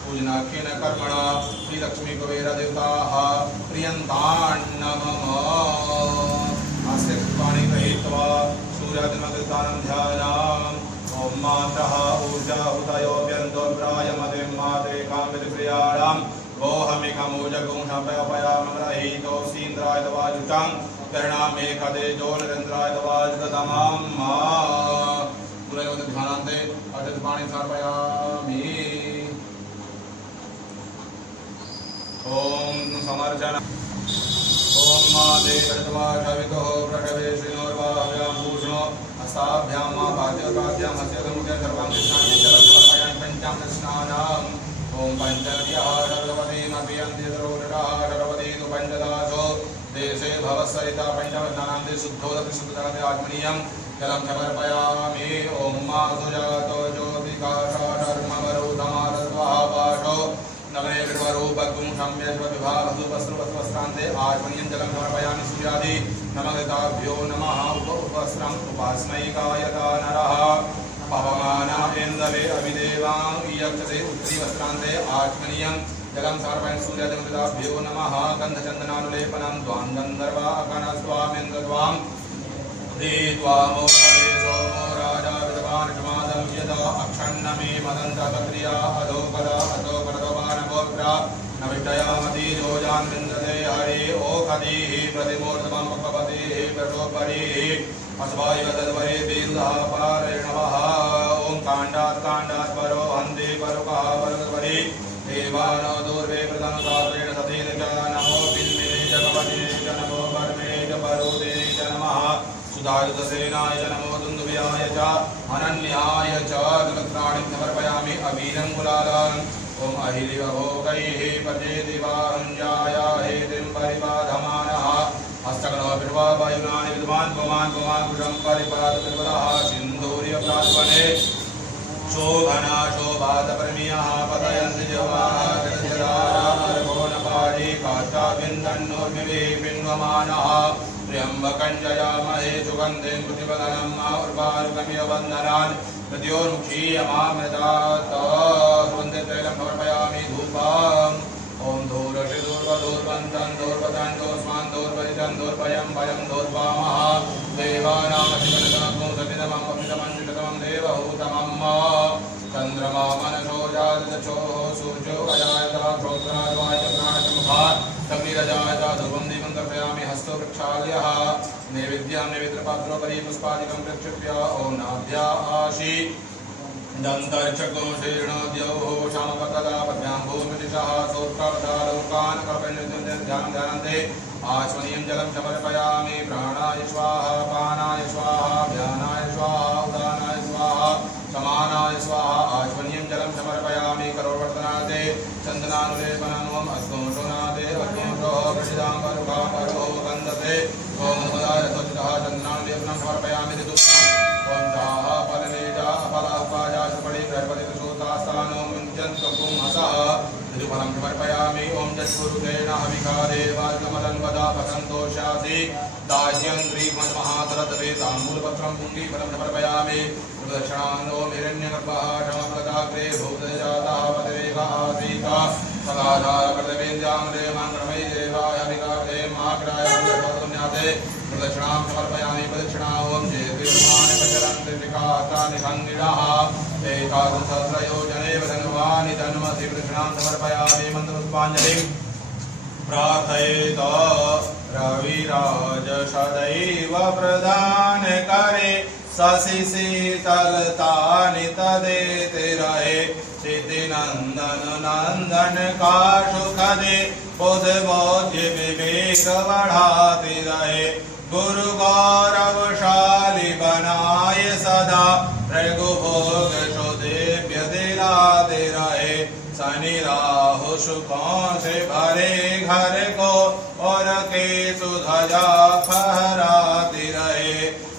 पूजनाख्येन कर्मणा श्रीलक्ष्मीकुबेरदेवताः प्रियन्तान्नमः अस्य पुष्पाणि गृहीत्वा सूर्यादिमकृतानं ध्यायामि ॐ मातः ऊर्जा हुतयोऽभ्यन्तो प्रायमतिं माते कामितिप्रियाणां गोहमिकमूजगुं शपयामग्रहीतो सीन्द्राय दवाजुषां कर्णामेकदेजोलरेन्द्राय दवाजुतमां मा ध्यानान्ते अतिपाणि समर्पयामि ओम समर्चन ओम माते कर्तवाशवितो प्रकवे श्रीनोर्वाभ्यां भूषणो हस्ताभ्यां मा पाद्योगाभ्यां हस्योगमुखे सर्वां कृष्णानि जलसमर्पयामि पञ्चामृतस्नानाम् ओम पञ्चनद्यः सर्ववतीमभियन्ति सर्वोदरः सर्ववती तु पञ्चदासो देशे भवस्सरिता पञ्चमस्नानान्ते शुद्धोदकि शुद्धजगते आत्मनीयं जलं समर्पयामि ओम मा सुजातो ज्योतिकाशा धर्मवरुधमादत्वः पाशो नवे विश्वरूपगुं सम्यज्वविभावसुपस्रुवस्त्रान्ते आचमनीयं जलं समर्पयामि सूर्यादि नमगताभ्यो नमः उपवस्त्रम् उपास्मैकायता नरः पवमाना इन्दवे अभिदेवां यक्षसे उत्तरीवस्त्रान्ते आचमनीयं जलं समर्पयामि सूर्यादिनमगताभ्यो नमः गन्धचन्दनानुलेपनं त्वां गन्धर्वा अगणस्त्वामिन्द्रत्वां धीत्वामोपदे सोमो राजा विद्वान् समादं यदा अक्षण्णमे मदन्तक्रिया अधोपदा अधोपदवानगोत्रा नविष्टयामती जोजान् विन्दते हरि ओखदीः प्रतिमूर्तमं पक्वपतिः प्रचोपरीः अस्वायव तद्वरे दीर्घः पारेणवः ॐ काण्डात् परो हन्ति परुकः परुकवरी देवानो दूर्वे कृतं सात्रेण सतेन च नमो बिल्मिने जगवने च नमो परमे च परोदे च नमः सुधायुतसेनाय च नमो दुन्दुभ्याय च अनन्याय च दुलत्राणिं समर्पयामि अबीरं गुलालान् ॐ अहिलिवभोगैः पतेति वाहञ्जाय हेतिं परिबाधमानः हस्तकनो बिर्वा वायुनानि विद्वान् पुमान् पुमान् कुशं परिपाद बिर्वदः सिन्धूर्य प्रात्वने शोभना शोभात परमियः पतयन्ति जवाः जडजडारकोणपाणि काष्ठाभिन्दन्नोर्मिभिः पिन्वमानः त्र्यम्बकं जयामहे सुगन्धिं प्रतिपदनं उर्वारुकमिव वन्दनान् मृत्योर्मुक्षीयमामृतात् सुगन्धे तैलं समर्पयामि धूपम् ॐ धूर्वशि धूर्वधूर्वन्तं धूर्वतं धूर्स्मान् धूर्वरितं धूर्वयं भयं धूर्वामः देवानामधिपतितमं सतितमं पतितमं चिततमं देवहूतमं चन्द्रमा मनसो जातचक्षुः सूर्यो अजायत श्रोत्राद्वाचक्राणचमुखा अग्निरजायत ध्रुवं दीपं तर्पयामि हस्तो वृक्षाल्यः नैवेद्यं नैवेद्यपात्रोपरि पुष्पादिकं प्रक्षिप्य ॐ नाभ्या आशी दन्तर्चक्रो शीर्णोद्यौः श्यामपतदा पद्भ्यां भूमिदिशः सौत्रवधालोकान् कल्पयन्तं ध्यानन्ते आश्वनीयं जलं समर्पयामि प्राणाय स्वाहा पानाय स्वाहा व्यानाय स्वाहा उदानाय स्वाहा समानाय स्वाहा आश्वनीयं जलं समर्पयामि करोवर्तनादे चन्दनानुलेपनम् अस्मोषोनादे अस्मोषोः वृषिदाम्बरुकाम्बरो वन्दते ॐ नमदाय स्वच्छतः चन्दनानुलेपनं समर्पयामि ऋतुः ॐ ताः फलनेजा फलापाजा सुपडि प्रपदितसूतास्तानो मुञ्चन्तपुंहसः ऋतुफलं समर्पयामि ॐ जत्पुरुषेण हविकादेवार्गमदन्वदा पसन्तोषासि दाह्यं श्रीमन्महासरदवे ताम्बूलपत्रं पुण्डीफलं समर्पयामि प्रदक्षिणानो हिरण्यगर्भः क्षमफलदाग्रे भूतजातः पदवेगः आसीता सदाधारकृतवेद्यामदे माङ्गणमयि देवाय हविकाग्रे महाग्राय पुण्यते प्रदक्षिणां समर्पयामि प्रदक्षिणा ॐ जयतिर्मानि प्रचरन्ति त्रिकातानि खण्डिनः एकादशसहस्रयोजने वदन्वानि तन्मसि प्रदक्षिणां समर्पयामि मन्त्रपुष्पाञ्जलिं प्रार्थयेत रविराज सदैव प्रदान करे शशि शीतलतानि तदेति रहे सिद्धि नंदन नंदन का सुख दे बुध बोध्य विवेक बढ़ाते रहे गुरु गौरवशाली बनाए सदा रघुभोग सुदेव्य दिलाते रहे शनि राहु सुखों से भरे घर को और केतु ध्वजा फहराती रहे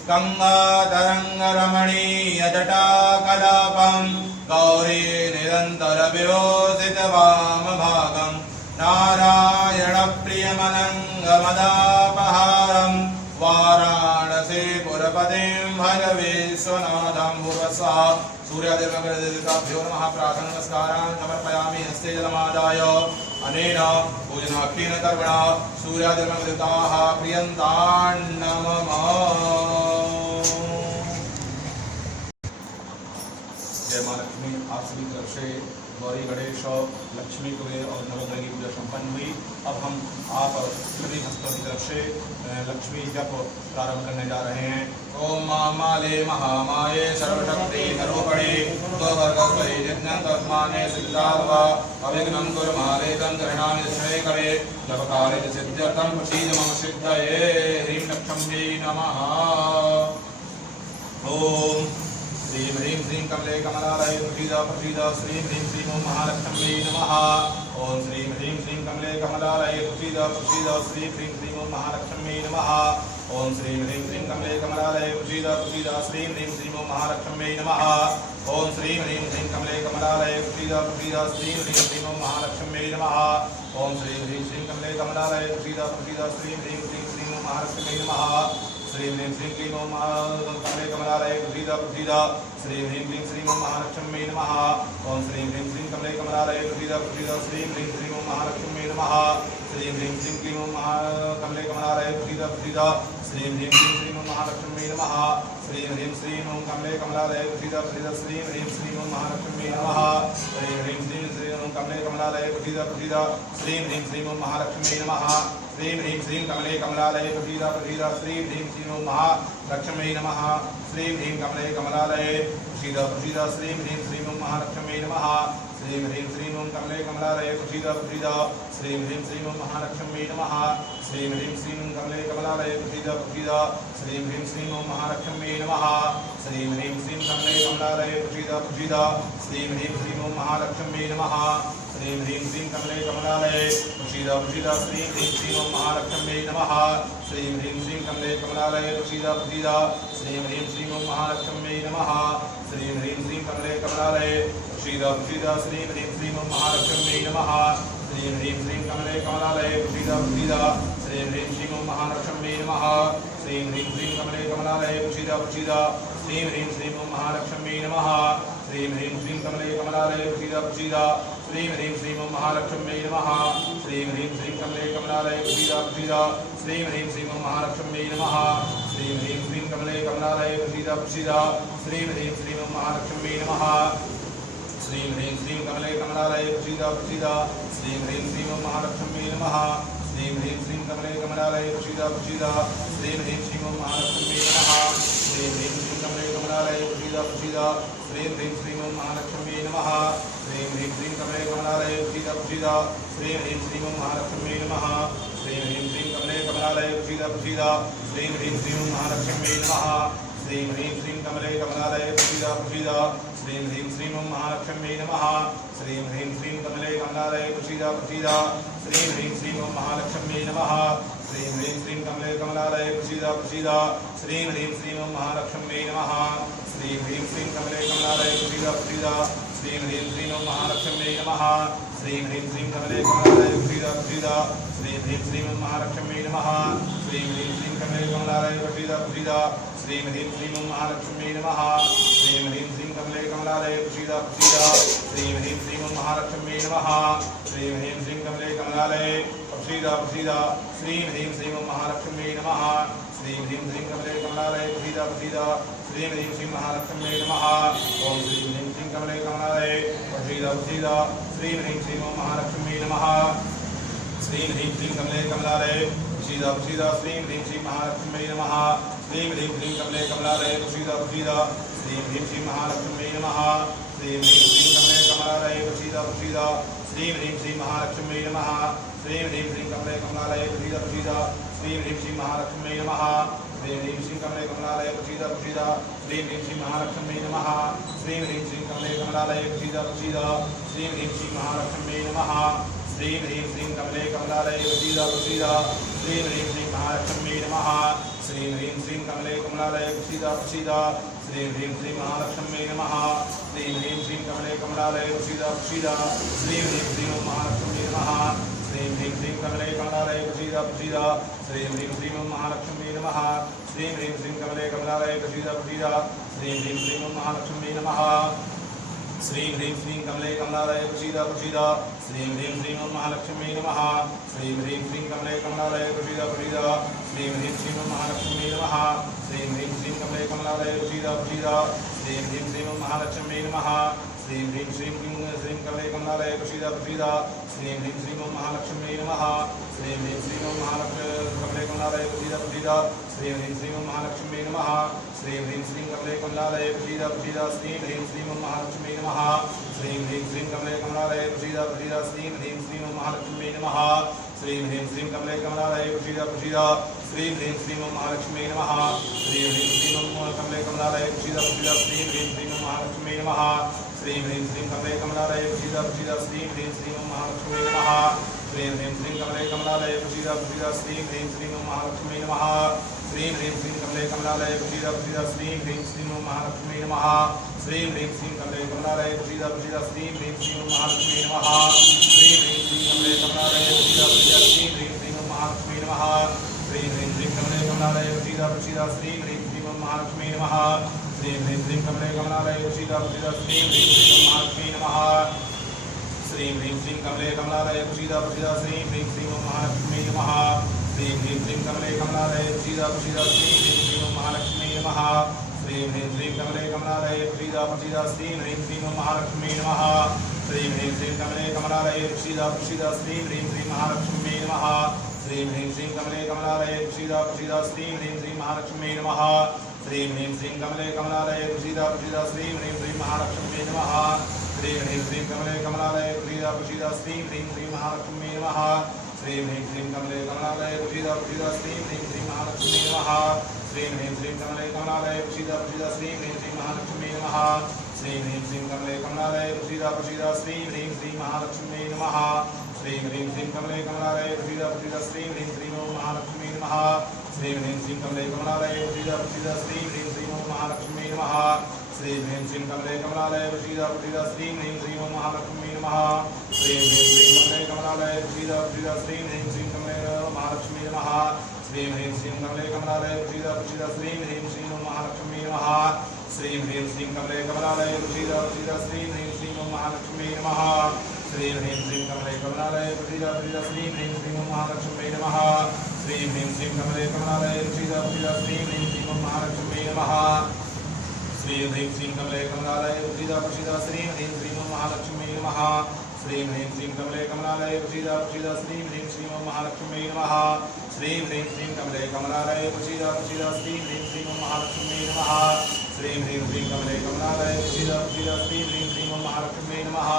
गंगा तरंग रमणीय जटा कलापम गौरी निरंतर विभूषित वाम भागम नारायण प्रिय मनंग मदापहारम वाराणसी पुरपतिं भज विश्वनाथं भुवस्वः सूर्यादिर्मगरदेवताभ्यो नमः प्रार्थना नमस्कारान् समर्पयामि हस्ते जलमादाय अनेन पूजनाख्येन कर्मणा सूर्यादिर्मगदेवताः प्रियन्तान्नमः। जय मां लक्ष्मी। आप सभी तरफ से गौरी गणेश लक्ष्मी कुबेर और नवग्रह की पूजा संपन्न हुई। अब हम आप सभी भक्तों की तरफ से लक्ष्मी जप प्रारंभ करने जा रहे हैं। ओम मामाले महामाये सर्वशक्ति सर्वपरि स्ववर्गस्वै यज्ञन्तस्माने सिद्धावा अविघ्नं कुर्मालेदं गृह्णामि दक्षिणे करे जपकाले सिद्ध्यर्थं प्रसीद मम सिद्धये ह्रीं लक्ष्म्यै नमः। ओम श्रीं ह्रीं श्रीं कमले कमलालये प्रसीद प्रसीद श्रीं ह्रीं श्रीं ओं महालक्ष्म्यै नमः। ओम श्रीं ह्रीं श्रीं कमले कमलालये प्रसीद प्रसीद श्रीं ह्रीं श्रीं ओं महालक्ष्म्यै नमः। ओम श्रीं ह्रीं श्रीं कमले कमलालये प्रसीद प्रसीद श्रीं ह्रीं श्रीं ओं महालक्ष्म्यै नमः। ओम श्रीं ह्रीं श्रीं कमले कमलालये प्रसीद प्रसीद श्रीं ह्रीं श्रीं ओं महालक्ष्म्यै नमः। ओम श्रीं ह्रीं श्रीं कमले कमलालये प्रसीद प्रसीद श्रीं ह्रीं श्रीं ओं महालक्ष्म्यै नमः। श्रीं ह्रीं श्रीं क्लीं ओं कमले कमलालये प्रसीद प्रसीद श्रीं ह्रीं क्लीं श्रीं ओं महालक्ष्म्यै नमः। ओम श्रीं ह्रीं श्रीं कमले कमलालये प्रसीद प्रसीद श्रीं ह्रीं श्रीं ओं महालक्ष्म्यै नमः। श्रीं ह्रीं श्रीं क्लीं ओं कमले कमलालये प्रसीद प्रसीद श्रीं ह्रीं क्लीं श्रीं ओं महालक्ष्म्यै नमः। श्रीं ह्रीं श्रीं ओं कमले कमलालये प्रसीद प्रसीद श्रीं ह्रीं श्रीं ओं महालक्ष्म्यै नमः। श्रीं ह्रीं श्रीं ओं कमले कमलालये प्रसीद प्रसीद श्रीं ह्रीं श्रीं ओं महालक्ष्म्यै नमः। श्रीं ह्रीं श्रीं कमले कमलालये प्रसीद प्रसीद श्रीं ह्रीं श्रीं ओं महालक्ष्म्यै नमः। श्रीं ह्रीं कमले कमलालये प्रसीद प्रसीद श्रीं ह्रीं श्रीं ओं महालक्ष्म्यै नमः। श्रीं ह्रीं श्रीं ओं कमले कमलालये प्रसीद प्रसीद श्रीं ह्रीं श्रीं ओं महालक्ष्म्यै नमः। श्रीं ह्रीं श्रीं ओं कमले कमलालये प्रसीद प्रसीद श्रीं ह्रीं श्रीं ओं महालक्ष्म्यै नमः। श्रीं ह्रीं श्रीं कमले कमलालये प्रसीद प्रसीद श्रीं ह्रीं श्रीं ओं महालक्ष्म्यै नमः। श्रीं ह्रीं श्रीं कमले कमलालये प्रसीद प्रसीद श्रीं ह्रीं श्रीं ओं महालक्ष्म्यै नमः श्रीं ह्रीं श्रीं कमले कमलालये प्रसीद प्रसीद श्रीं ह्रीं श्रीं ओं महालक्ष्म्यै नमः श्रीं ह्रीं श्रीं कमले कमलालये प्रसीद प्रसीद श्रीं ह्रीं श्रीं ओं महालक्ष्म्यै नमः श्रीं ह्रीं श्रीं कमले कमलालये प्रसीद प्रसीद श्रीं ह्रीं श्रीं ओं महालक्ष्म्यै नमः श्रीं ह्रीं श्रीं कमले कमलालये प्रसीद प्रसीद श्रीं ह्रीं श्रीं ओं महालक्ष्म्यै नमः श्रीं ह्रीं श्रीं कमले कमलालये प्रसीद प्रसीद श्रीं ह्रीं श्रीं ओं महालक्ष्म्यै नमः श्रीं ह्रीं श्रीं कमले कमलालये प्रसीद प्रसीद श्रीं ह्रीं श्रीं ओं महालक्ष्म्यै नमः श्रीं ह्रीं श्रीं कमले कमलालये प्रसीद प्रसीद श्रीं ह्रीं श्रीं ओं महालक्ष्म्यै नमः श्रीं ह्रीं श्रीं कमले कमलालये प्रसीद प्रसीद श्रीं ह्रीं श्रीं ओं महालक्ष्म्यै नमः श्रीं ह्रीं श्रीं कमले कमलालये प्रसीद प्रसीद श्रीं ह्रीं श्रीं ओं महालक्ष्म्यै नमः श्रीं ह्रीं श्रीं कमले कमलालये प्रसीद प्रसीद श्रीं ह्रीं श्रीं ओं महालक्ष्म्यै नमः श्रीं ह्रीं श्रीं कमले कमलालये प्रसीद प्रसीद श्रीं ह्रीं श्रीं ओं महालक्ष्म्यै नमः श्रीं ह्रीं श्रीं कमले कमलालये प्रसीद प्रसीद श्रीं ह्रीं श्रीं ओं महालक्ष्म्यै नमः श्रीं ह्रीं श्रीं कमले कमलालये प्रसीद प्रसीद श्रीं ह्रीं श्रीं ओं महालक्ष्म्यै नमः श्रीं ह्रीं श्रीं कमले कमलालये प्रसीद प्रसीद श्रीं ह्रीं श्रीं ओं महालक्ष्म्यै नमः श्रीं ह्रीं श्रीं कमले कमलालये प्रसीद प्रसीद श्रीं ह्रीं श्रीं ओं महालक्ष्म्यै नमः श्रीं ह्रीं श्रीं कमले कमलालये प्रसीद प्रसीद श्रीं ह्रीं श्रीं ओं महालक्ष्म्यै नमः श्रीं ह्रीं श्रीं कमले कमलालये प्रसीद प्रसीद श्रीं ह्रीं श्रीं ओं महालक्ष्म्यै नमः श्रीं ह्रीं श्रीं कमले कमलालये प्रसीद प्रसीद श्रीं ह्रीं श्रीं ओं महालक्ष्म्यै नमः श्रीं ह्रीं श्रीं कमले कमलालये प्रसीद प्रसीद श्रीं ह्रीं श्रीं ओं महालक्ष्म्यै नमः श्रीं ह्रीं श्रीं कमले कमलालये प्रसीद प्रसीद श्रीं ह्रीं श्रीं ओं महालक्ष्म्यै नमः श्रीं ह्रीं श्रीं कमले कमलालये प्रसीद प्रसीद श्रीं ह्रीं श्रीं महालक्ष्म्यै नमः ओम श्रीं ह्रीं श्रीं कमले कमलालये प्रसीद प्रसीद श्रीं ह्रीं श्रीं ओं महालक्ष्म्यै नमः श्रीं ह्रीं श्रीं कमले कमलालये प्रसीद प्रसीद श्रीं ह्रीं श्रीं महालक्ष्म्यै नमः श्रीं ह्रीं श्रीं कमले कमलालये प्रसीद प्रसीद श्रीं ह्रीं श्रीं महालक्ष्म्यै नमः श्रीं ह्रीं श्रीं कमले कमलालये प्रसीद प्रसीद श्रीं ह्रीं श्रीं महालक्ष्म्यै नमः श्रीं ह्रीं श्रीं कमले कमलालये प्रसीद प्रसीद श्रीं ह्रीं श्रीं महालक्ष्म्यै नमः श्रीं ह्रीं श्रीं कमले कमलालये प्रसीद प्रसीद श्रीं ह्रीं श्रीं महालक्ष्म्यै नमः श्रीं ह्रीं श्रीं कमले कमलालये प्रसीद प्रसीद श्रीं ह्रीं श्रीं महालक्ष्म्यै नमः श्रीं ह्रीं श्रीं कमले कमलालये प्रसीद प्रसीद श्रीं ह्रीं श्रीं महालक्ष्म्यै नमः श्रीं ह्रीं श्रीं कमले कमलालये प्रसीद प्रसीद श्रीं ह्रीं श्रीं महालक्ष्म्यै नमः श्रीं ह्रीं श्रीं कमले कमलालये प्रसीद प्रसीद श्रीं ह्रीं श्रीं ओं महालक्ष्म्यै नमः श्रीं ह्रीं श्रीं कमले कमलालये प्रसीद प्रसीद श्रीं ह्रीं श्रीं ओं महालक्ष्म्यै नमः श्रीं ह्रीं श्रीं कमले कमलालये प्रसीद प्रसीद श्रीं ह्रीं श्रीं ओं महालक्ष्म्यै नमः श्रीं ह्रीं श्रीं कमले कमलालये प्रसीद प्रसीद श्रीं ह्रीं श्रीं ओं महालक्ष्म्यै नमः श्रीं ह्रीं श्रीं कमले कमलालये प्रसीद प्रसीद श्रीं ह्रीं श्रीं ओं महालक्ष्म्यै नमः श्रीं ह्रीं श्रीं कमले कमलालये प्रसीद प्रसीद श्रीं ह्रीं श्रीं ओं महालक्ष्म्यै नमः श्रीं ह्रीं श्रीं श्रीं कमले कमलालये प्रसीद प्रसीद श्रीं ह्रीं श्रीं ओं महालक्ष्म्यै नमः श्रीं ह्रीं श्रीं ओं कमले कमलालये प्रसीद प्रसीद श्रीं ह्रीं श्रीं ओं महालक्ष्म्यै नमः श्रीं ह्रीं श्रीं कमले कमलालये प्रसीद प्रसीद श्रीं ह्रीं श्रीं ओं महालक्ष्म्यै नमः श्रीं ह्रीं श्रीं कमले कमलालये प्रसीद प्रसीद श्रीं ह्रीं श्रीं ओं महालक्ष्म्यै नमः श्रीं ह्रीं श्रीं कमले कमलालये प्रसीद प्रसीद श्रीं ह्रीं श्रीं ओं महालक्ष्म्यै नमः श्रीं ह्रीं श्रीं ओं कमले कमलालये प्रसीद प्रसीद श्रीं ह्रीं श्रीं ओं महालक्ष्म्यै नमः श्रीं ह्रीं श्रीं कमले कमलालये प्रसीद प्रसीद श्रीं ह्रीं श्रीं ओं महालक्ष्म्यै नमः श्रीं ह्रीं श्रीं कमले कमलालये प्रसीद प्रसीद श्रीं ह्रीं श्रीं ओं महालक्ष्म्यै नमः श्रीं ह्रीं श्रीं कमले कमलालये प्रसीद प्रसीद श्रीं ह्रीं श्रीं ओं महालक्ष्म्यै नमः श्रीं ह्रीं श्रीं कमले कमलालये प्रसीद प्रसीद श्रीं ह्रीं श्रीं ओं महालक्ष्म्यै नमः श्रीं ह्रीं श्रीं कमले कमलालये प्रसीद प्रसीद श्रीं ह्रीं श्रीं ओं महालक्ष्म्यै नमः श्रीं ह्रीं श्रीं कमले कमलालये प्रसीद प्रसीद श्रीं ह्रीं श्रीं ओं महालक्ष्म्यै नमः श्रीं ह्रीं श्रीं कमले कमलालये प्रसीद प्रसीद श्रीं ह्रीं श्रीं ओं महालक्ष्म्यै नमः श्रीं ह्रीं श्रीं कमले कमलालये प्रसीद प्रसीद श्रीं ह्रीं श्रीं ओं महालक्ष्म्यै नमः श्रीं ह्रीं श्रीं कमले कमलालये प्रसीद प्रसीद श्रीं ह्रीं श्रीं ओं महालक्ष्म्यै नमः श्रीं ह्रीं श्रीं कमले कमलालये प्रसीद प्रसीद श्रीं ह्रीं श्रीं ओं महालक्ष्म्यै नमः श्रीं ह्रीं श्रीं कमले कमलालये प्रसीद प्रसीद श्रीं ह्रीं श्रीं महालक्ष्म्यै नमः श्रीं ह्रीं श्रीं कमले कमलालये प्रसीद प्रसीद श्रीं ह्रीं श्रीं महालक्ष्म्यै नमः श्रीं ह्रीं श्रीं कमले कमलालये प्रसीद प्रसीद श्रीं ह्रीं श्रीं महालक्ष्म्यै नमः श्रीं ह्रीं श्रीं कमले कमलालये प्रसीद प्रसीद श्रीं ह्रीं श्रीं महालक्ष्म्यै नमः श्रीं ह्रीं श्रीं कमले कमलालये प्रसीद प्रसीद श्रीं ह्रीं श्रीं महालक्ष्म्यै नमः श्रीं ह्रीं श्रीं कमले कमलालये प्रसीद प्रसीद श्रीं ह्रीं श्रीं महालक्ष्म्यै नमः श्रीं ह्रीं श्रीं कमले कमलालये प्रसीद प्रसीद श्रीं ह्रीं श्रीं महालक्ष्मी नमः श्रीं ह्रीं श्रीं कमले कमलालये प्रसीद प्रसीद श्रीं ह्रीं श्रीं ओं महालक्ष्मी नमः श्रीं ह्रीं श्रीं कमले कमलालये प्रसीद प्रसीद श्रीं ह्रीं श्रीं ओं महालक्ष्मी नमः श्रीं ह्रीं श्रीं कमले कमलालये प्रसीद प्रसीद श्रीं ह्रीं श्रीं ओं महालक्ष्मी नमः श्रीं ह्रीं श्रीं कमले कमलालये प्रसीद प्रसीद श्रीं ह्रीं श्रीं कमले महालक्ष्मी नमः श्रीं ह्रीं श्रीं कमले कमलालये प्रसीद प्रसीद श्रीं ह्रीं श्रीं ओं महालक्ष्मी नमः श्रीं ह्रीं श्रीं कमले कमलालये प्रसीद प्रसीद श्रीं ह्रीं श्रीं ओं महालक्ष्मी नमः श्रीं ह्रीं श्रीं कमले कमलालये प्रसीद प्रसीद श्रीं ह्रीं श्रीं ओं महालक्ष्मी नमः श्रीं ह्रीं श्रीं कमले कमलालये प्रसीद प्रसीद श्रीं ह्रीं श्रीं ओं महालक्ष्मी नमः श्रीं ह्रीं श्रीं कमले कमलालये प्रसीद प्रसीद श्रीं ह्रीं श्रीं ओं महालक्ष्मी नमः श्रीं ह्रीं श्रीं कमले कमलालये प्रसीद प्रसीद श्रीं ह्रीं श्रीं ओं महालक्ष्मी नमः श्रीं ह्रीं श्रीं कमले कमलालये प्रसीद प्रसीद श्रीं ह्रीं श्रीं ओं महालक्ष्मी नमः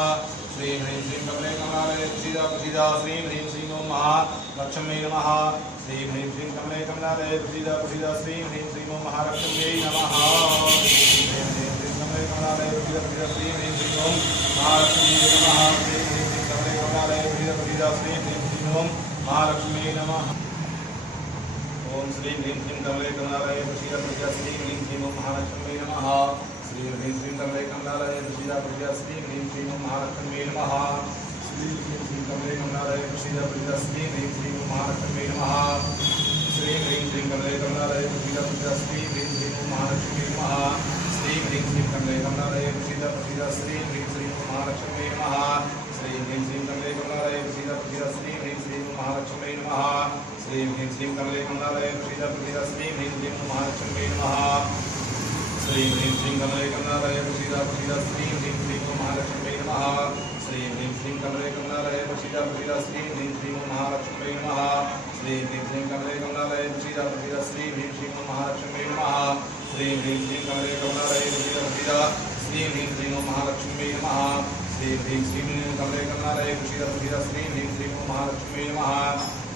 श्रीं ह्रीं श्रीं कमले कमलालये प्रसीद प्रसीद श्रीं ह्रीं श्रीं ओं महालक्ष्मी नमः श्रीं ह्रीं श्रीं कमले कमलालये प्रसीद प्रसीद श्रीं ह्रीं श्रीं ओं महालक्ष्मी नमः श्रीं ह्रीं श्रीं कमले कमलालये प्रसीद प्रसीद श्रीं ह्रीं श्रीं ओं महालक्ष्मी नमः श्रीं ह्रीं श्रीं कमले कमलालये प्रसीद प्रसीद श्रीं ह्रीं श्रीं ओं महालक्ष्मी नमः श्रीं ह्रीं श्रीं कमले कमलालये प्रसीद प्रसीद श्रीं ह्रीं श्रीं ओं महालक्ष्मी नमः ओम श्रीं ह्रीं श्रीं कमले कमलालये प्रसीद प्रसीद श्रीं ह्रीं श्रीं ओं महालक्ष्मी नमः श्रीं ह्रीं श्रीं कमले कमलालये प्रसीद प्रसीद श्रीं ह्रीं श्रीं ओं महालक्ष्मी नमः श्रीं ह्रीं श्रीं कमले कमलालये प्रसीद प्रसीद श्रीं ह्रीं श्रीं ओं महालक्ष्मी नमः श्रीं ह्रीं श्रीं कमले कमलालये प्रसीद प्रसीद श्रीं ह्रीं श्रीं ओं महालक्ष्मी नमः श्रीं ह्रीं श्रीं कमले कमलालये प्रसीद प्रसीद श्रीं ह्रीं श्रीं ओं महालक्ष्मी नमः श्रीं ह्रीं श्रीं कमले कमलालये प्रसीद प्रसीद श्रीं ह्रीं श्रीं ओं महालक्ष्मी नमः श्रीं ह्रीं श्रीं कमले कमलालये प्रसीद प्रसीद श्रीं ह्रीं श्रीं ओं महालक्ष्मी नमः श्रीं ह्रीं श्रीं कमले कमलालये प्रसीद प्रसीद श्रीं ह्रीं श्रीं ओं महालक्ष्मी नमः श्रीं ह्रीं श्रीं कमले कमलालये प्रसीद प्रसीद श्रीं ह्रीं श्रीं ओं महालक्ष्मी नमः श्रीं ह्रीं श्रीं कमले कमलालये प्रसीद प्रसीद श्रीं ह्रीं श्रीं ओं महालक्ष्मी नमः श्रीं ह्रीं श्रीं कमले कमलालये प्रसीद प्रसीद श्रीं ह्रीं श्रीं ओं महालक्ष्मी नमः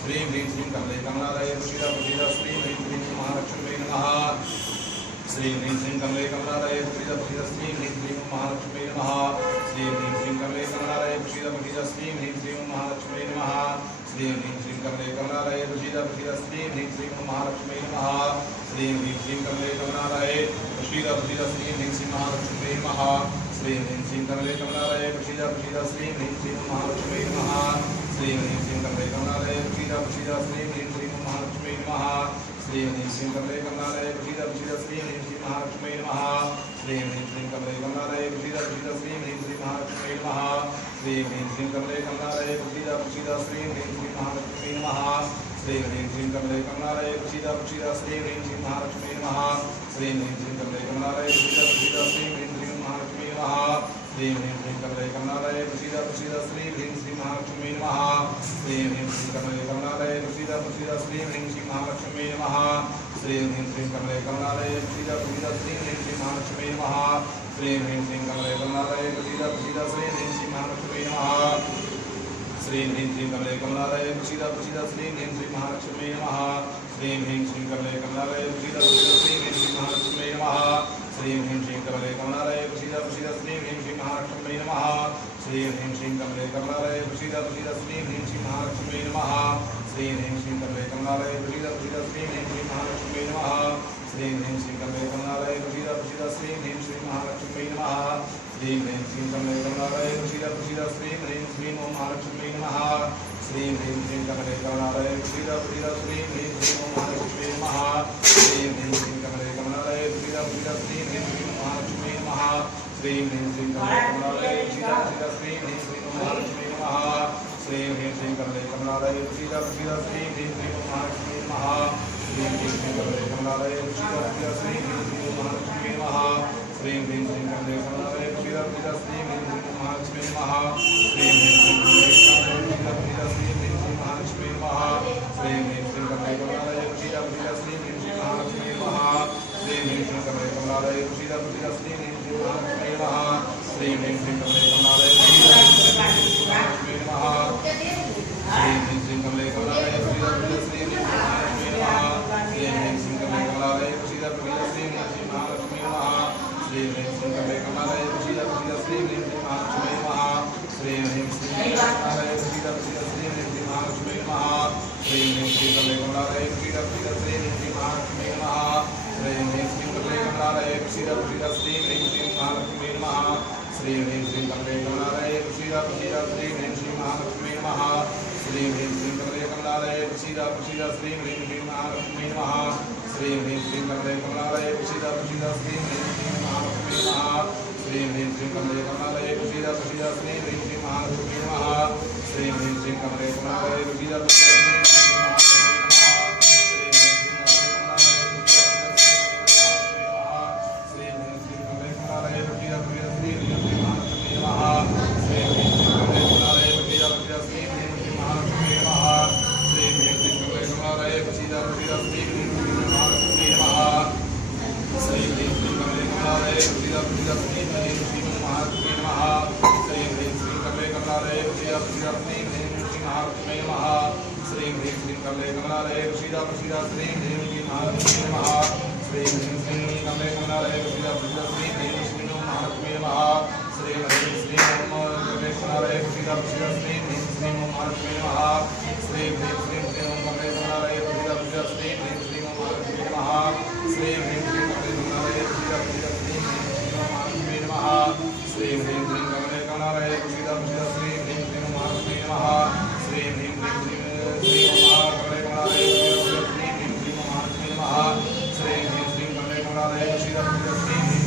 श्रीं ह्रीं श्रीं कमले कमलालये प्रसीद प्रसीद श्रीं ह्रीं श्रीं ओं महालक्ष्मी नमः श्रीं ह्रीं श्रीं कमले कमलालये प्रसीद प्रसीद श्रीं ह्रीं श्रीं ओं महालक्ष्मी नमः श्रीं ह्रीं श्रीं कमले कमलालये प्रसीद प्रसीद श्रीं ह्रीं श्रीं ओं महालक्ष्मी नमः श्रीं ह्रीं श्रीं कमले कमलालये प्रसीद प्रसीद श्रीं ह्रीं श्रीं ओं महालक्ष्मी नमः श्रीं ह्रीं श्रीं कमले कमलालये प्रसीद प्रसीद श्रीं ह्रीं श्रीं ओं महालक्ष्मी नमः श्रीं ह्रीं श्रीं कमले कमलालये प्रसीद प्रसीद श्रीं ह्रीं श्रीं महालक्ष्मी नमः श्रीं ह्रीं श्रीं कमले कमलालये प्रसीद प्रसीद श्रीं ह्रीं श्रीं ओं महालक्ष्मी नमः श्रीं ह्रीं श्रीं कमले कमलालये प्रसीद प्रसीद श्रीं ह्रीं श्रीं ओं महालक्ष्मी नमः श्रीं ह्रीं श्रीं कमले कमलालये प्रसीद प्रसीद श्रीं ह्रीं श्रीं महालक्ष्मी नमः श्रीं ह्रीं श्रीं कमले कमलालये प्रसीद प्रसीद श्रीं ह्रीं श्रीं महालक्ष्मी नमः श्रीं ह्रीं श्रीं कमले कमलालये प्रसीद प्रसीद श्रीं ह्रीं श्रीं महालक्ष्मी नमः श्रीं ह्रीं श्रीं कमले कमलालये प्रसीद प्रसीद श्रीं ह्रीं श्रीं महालक्ष्मी नमः श्रीं ह्रीं श्रीं कमले कमलालये प्रसीद प्रसीद श्रीं ह्रीं श्रीं महालक्ष्मी नमः श्रीं ह्रीं श्रीं कमले कमलालये प्रसीद प्रसीद श्रीं ह्रीं श्रीं महालक्ष्मी नमः श्रीं ह्रीं श्रीं कमले कमलालये प्रसीद प्रसीद श्रीं ह्रीं श्रीं महालक्ष्मी नमः श्रीं ह्रीं श्रीं कमले कमलालये प्रसीद प्रसीद श्रीं ह्रीं श्रीं महालक्ष्मी नमः श्रीं ह्रीं श्रीं कमले कमलालये प्रसीद प्रसीद श्रीं ह्रीं श्रीं महालक्ष्मी नमः श्रीं ह्रीं श्रीं कमले कमलालये प्रसीद प्रसीद श्रीं ह्रीं श्रीं महालक्ष्मी नमः श्रीं ह्रीं श्रीं कमले कमलालये प्रसीद प्रसीद श्रीं ह्रीं श्रीं महालक्ष्मी नमः श्रीं ह्रीं श्रीं कमले कमलालये प्रसीद प्रसीद श्रीं ह्रीं श्रीं महालक्ष्मी नमः श्रीं ह्रीं श्रीं कमले कमलालये प्रसीद प्रसीद श्रीं ह्रीं श्रीं महालक्ष्मी नमः श्रीं ह्रीं श्रीं कमले कमलालये प्रसीद प्रसीद श्रीं ह्रीं श्रीं महालक्ष्मी नमः श्रीं ह्रीं श्रीं कमले कमलालये प्रसीद प्रसीद श्रीं ह्रीं श्रीं महालक्ष्मी नमः श्रीं ह्रीं श्रीं कमले कमलालये प्रसीद प्रसीद श्रीं ह्रीं श्रीं ओं महालक्ष्मी नमः श्रीं ह्रीं श्रीं कमले कमलालये प्रसीद प्रसीद श्रीं ह्रीं श्रीं ओं महालक्ष्मी नमः श्रीं ह्रीं श्रीं कमले कमलालये प्रसीद प्रसीद श्रीं ह्रीं श्रीं ओं महालक्ष्मी नमः श्रीं ह्रीं श्रीं कमले कमलालये प्रसीद प्रसीद श्रीं ह्रीं श्रीं ओं महालक्ष्मी नमः श्रीं ह्रीं श्रीं कमले कमलालये प्रसीद प्रसीद श्रीं ह्रीं श्रीं ओं महालक्ष्मी नमः श्रीं ह्रीं श्रीं कमले कमलालये प्रसीद प्रसीद श्रीं ह्रीं श्रीं ओं महालक्ष्मी नमः श्रीं ह्रीं श्रीं कमले कमलालये प्रसीद प्रसीद श्रीं ह्रीं श्रीं ओं महालक्ष्मी नमः श्रीं ह्रीं श्रीं कमले कमलालये प्रसीद प्रसीद श्रीं ह्रीं श्रीं ओं महालक्ष्मी नमः श्रीं ह्रीं श्रीं कमले कमलालये प्रसीद प्रसीद श्रीं ह्रीं श्रीं ओं महालक्ष्मी नमः श्रीं ह्रीं श्रीं कमले कमलालये प्रसीद प्रसीद श्रीं ह्रीं श्रीं ओं महालक्ष्मी नमः श्रीं ह्रीं श्रीं कमले कमलालये प्रसीद प्रसीद श्रीं ह्रीं श्रीं ओं महालक्ष्मी नमः श्रीं ह्रीं श्रीं कमले कमलालये प्रसीद प्रसीद श्रीं ह्रीं श्रीं महालक्ष्मी नमः श्रीं ह्रीं श्रीं कमले कमलालये कमलालये प्रसीद प्रसीद श्रीं ह्रीं श्रीं महालक्ष्मी नमः श्रीं ह्रीं श्रीं कमले कमलालये प्रसीद प्रसीद श्रीं ह्रीं श्रीं महालक्ष्मी नमः श्रीं ह्रीं श्रीं कमले कमलालये प्रसीद प्रसीद श्रीं ह्रीं श्रीं महालक्ष्मी नमः श्रीं ह्रीं श्रीं कमले कमलालये प्रसीद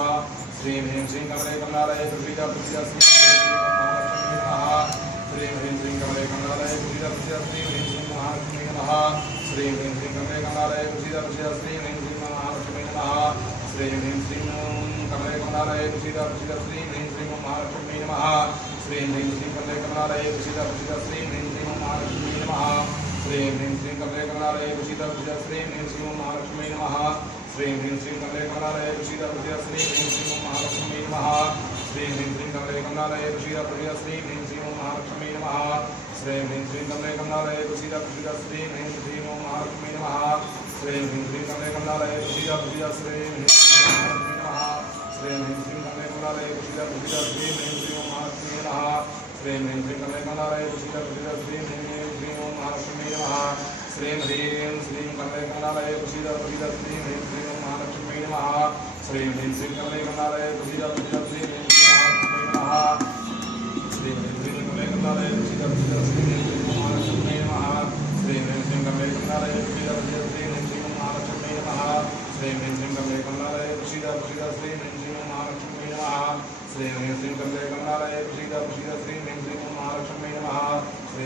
प्रसीद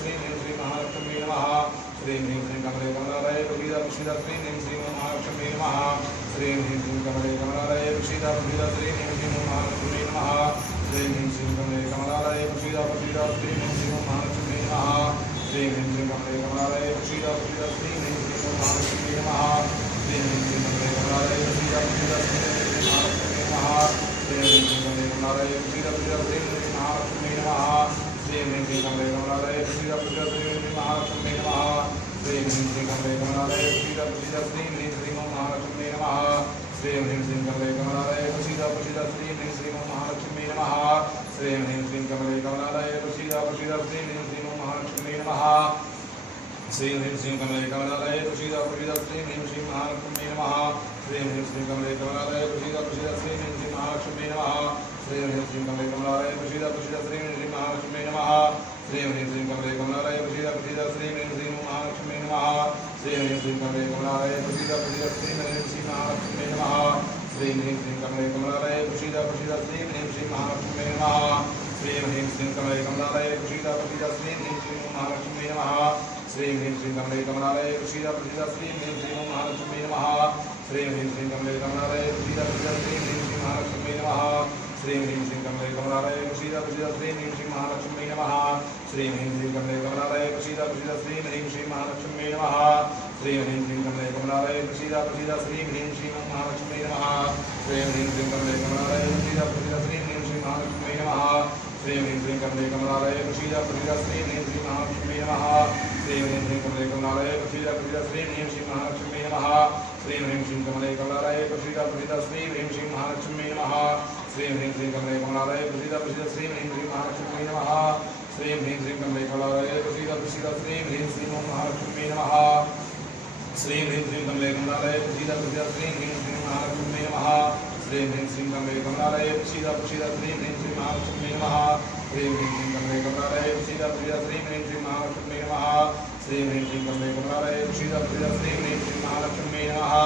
श्रीं ह्रीं श्रीं महालक्ष्मी नमः श्रीं ह्रीं श्रीं कमले कमलालये प्रसीद प्रसीद श्रीं ह्रीं श्रीं महालक्ष्मी नमः श्रीं ह्रीं श्रीं कमले कमलालये प्रसीद प्रसीद श्रीं ह्रीं श्रीं कमले कमलालये प्रसीद प्रसीद श्रीं ह्रीं श्रीं ओं महालक्ष्मी नमः श्रीं ह्रीं श्रीं कमले कमलालये प्रसीद प्रसीद श्रीं ह्रीं श्रीं महालक्ष्मी नमः श्रीं ह्रीं श्रीं कमले कमलालये प्रसीद प्रसीद श्रीं ह्रीं श्रीं महालक्ष्मी नमः श्रीं ह्रीं श्रीं कमले कमलालये प्रसीद प्रसीद श्रीं ह्रीं श्रीं महालक्ष्मी नमः श्रीं ह्रीं श्रीं कमले कमलालये प्रसीद प्रसीद श्रीं ह्रीं श्रीं ओं महालक्ष्मी नमः श्रीं ह्रीं श्रीं कमले कमलालये प्रसीद प्रसीद श्रीं ह्रीं श्रीं ओं महालक्ष्मी नमः श्रीं ह्रीं श्रीं कमले कमलालये प्रसीद प्रसीद श्रीं ह्रीं श्रीं ओं महालक्ष्मी नमः श्रीं ह्रीं श्रीं कमले कमलालये प्रसीद प्रसीद श्रीं ह्रीं श्रीं महालक्ष्मी नमः श्रीं ह्रीं श्रीं कमले कमलालये प्रसीद प्रसीद श्रीं ह्रीं श्रीं महालक्ष्मी नमः श्रीं ह्रीं श्रीं कमले कमलालये प्रसीद प्रसीद श्रीं ह्रीं श्रीं महालक्ष्मी नमः श्रीं ह्रीं श्रीं कमले कमलालये प्रसीद प्रसीद श्रीं ह्रीं श्रीं महालक्ष्मी नमः श्रीं ह्रीं श्रीं कमले कमलालये प्रसीद प्रसीद श्रीं ह्रीं श्रीं महालक्ष्मी नमः श्रीं ह्रीं श्रीं कमले कमलालये प्रसीद प्रसीद श्रीं ह्रीं श्रीं महालक्ष्मी नमः श्रीं ह्रीं श्रीं कमले कमलालये प्रसीद प्रसीद श्रीं ह्रीं श्रीं महालक्ष्मी नमः श्रीं ह्रीं श्रीं कमले कमलालये प्रसीद प्रसीद श्रीं ह्रीं श्रीं महालक्ष्मी नमः श्रीं ह्रीं श्रीं कमले कमलालये प्रसीद प्रसीद श्रीं ह्रीं श्रीं महालक्ष्मी नमः श्रीं ह्रीं श्रीं कमले कमलालये प्रसीद प्रसीद श्रीं ह्रीं श्रीं महालक्ष्मी नमः श्रीं ह्रीं श्रीं कमले कमलालये प्रसीद प्रसीद श्रीं ह्रीं श्रीं महालक्ष्मी नमः श्रीं ह्रीं श्रीं कमले कमलालये प्रसीद प्रसीद श्रीं ह्रीं श्रीं महालक्ष्मी नमः श्रीं ह्रीं श्रीं कमले कमलालये प्रसीद प्रसीद श्रीं ह्रीं श्रीं महालक्ष्मी नमः श्रीं ह्रीं श्रीं कमले कमलालये प्रसीद प्रसीद श्रीं ह्रीं श्रीं महालक्ष्मी नमः श्रीं ह्रीं श्रीं कमले कमलालये प्रसीद प्रसीद श्रीं ह्रीं श्रीं महालक्ष्मी नमः श्रीं ह्रीं श्रीं कमले कमलालये प्रसीद प्रसीद श्रीं ह्रीं श्रीं महालक्ष्मी नमः श्रीं ह्रीं श्रीं कमले कमलालये प्रसीद प्रसीद श्रीं ह्रीं श्रीं महालक्ष्मी नमः श्रीं ह्रीं श्रीं कमले कमलालये प्रसीद प्रसीद श्रीं ह्रीं श्रीं महालक्ष्मी नमः श्रीं ह्रीं श्रीं कमले कमलालये प्रसीद प्रसीद श्रीं ह्रीं श्रीं महालक्ष्मी नमः श्रीं ह्रीं श्रीं कमले कमलालये प्रसीद प्रसीद श्रीं ह्रीं श्रीं महालक्ष्मी नमः श्रीं ह्रीं श्रीं कमले कमलालये प्रसीद प्रसीद श्रीं ह्रीं श्रीं महालक्ष्मी नमः श्रीं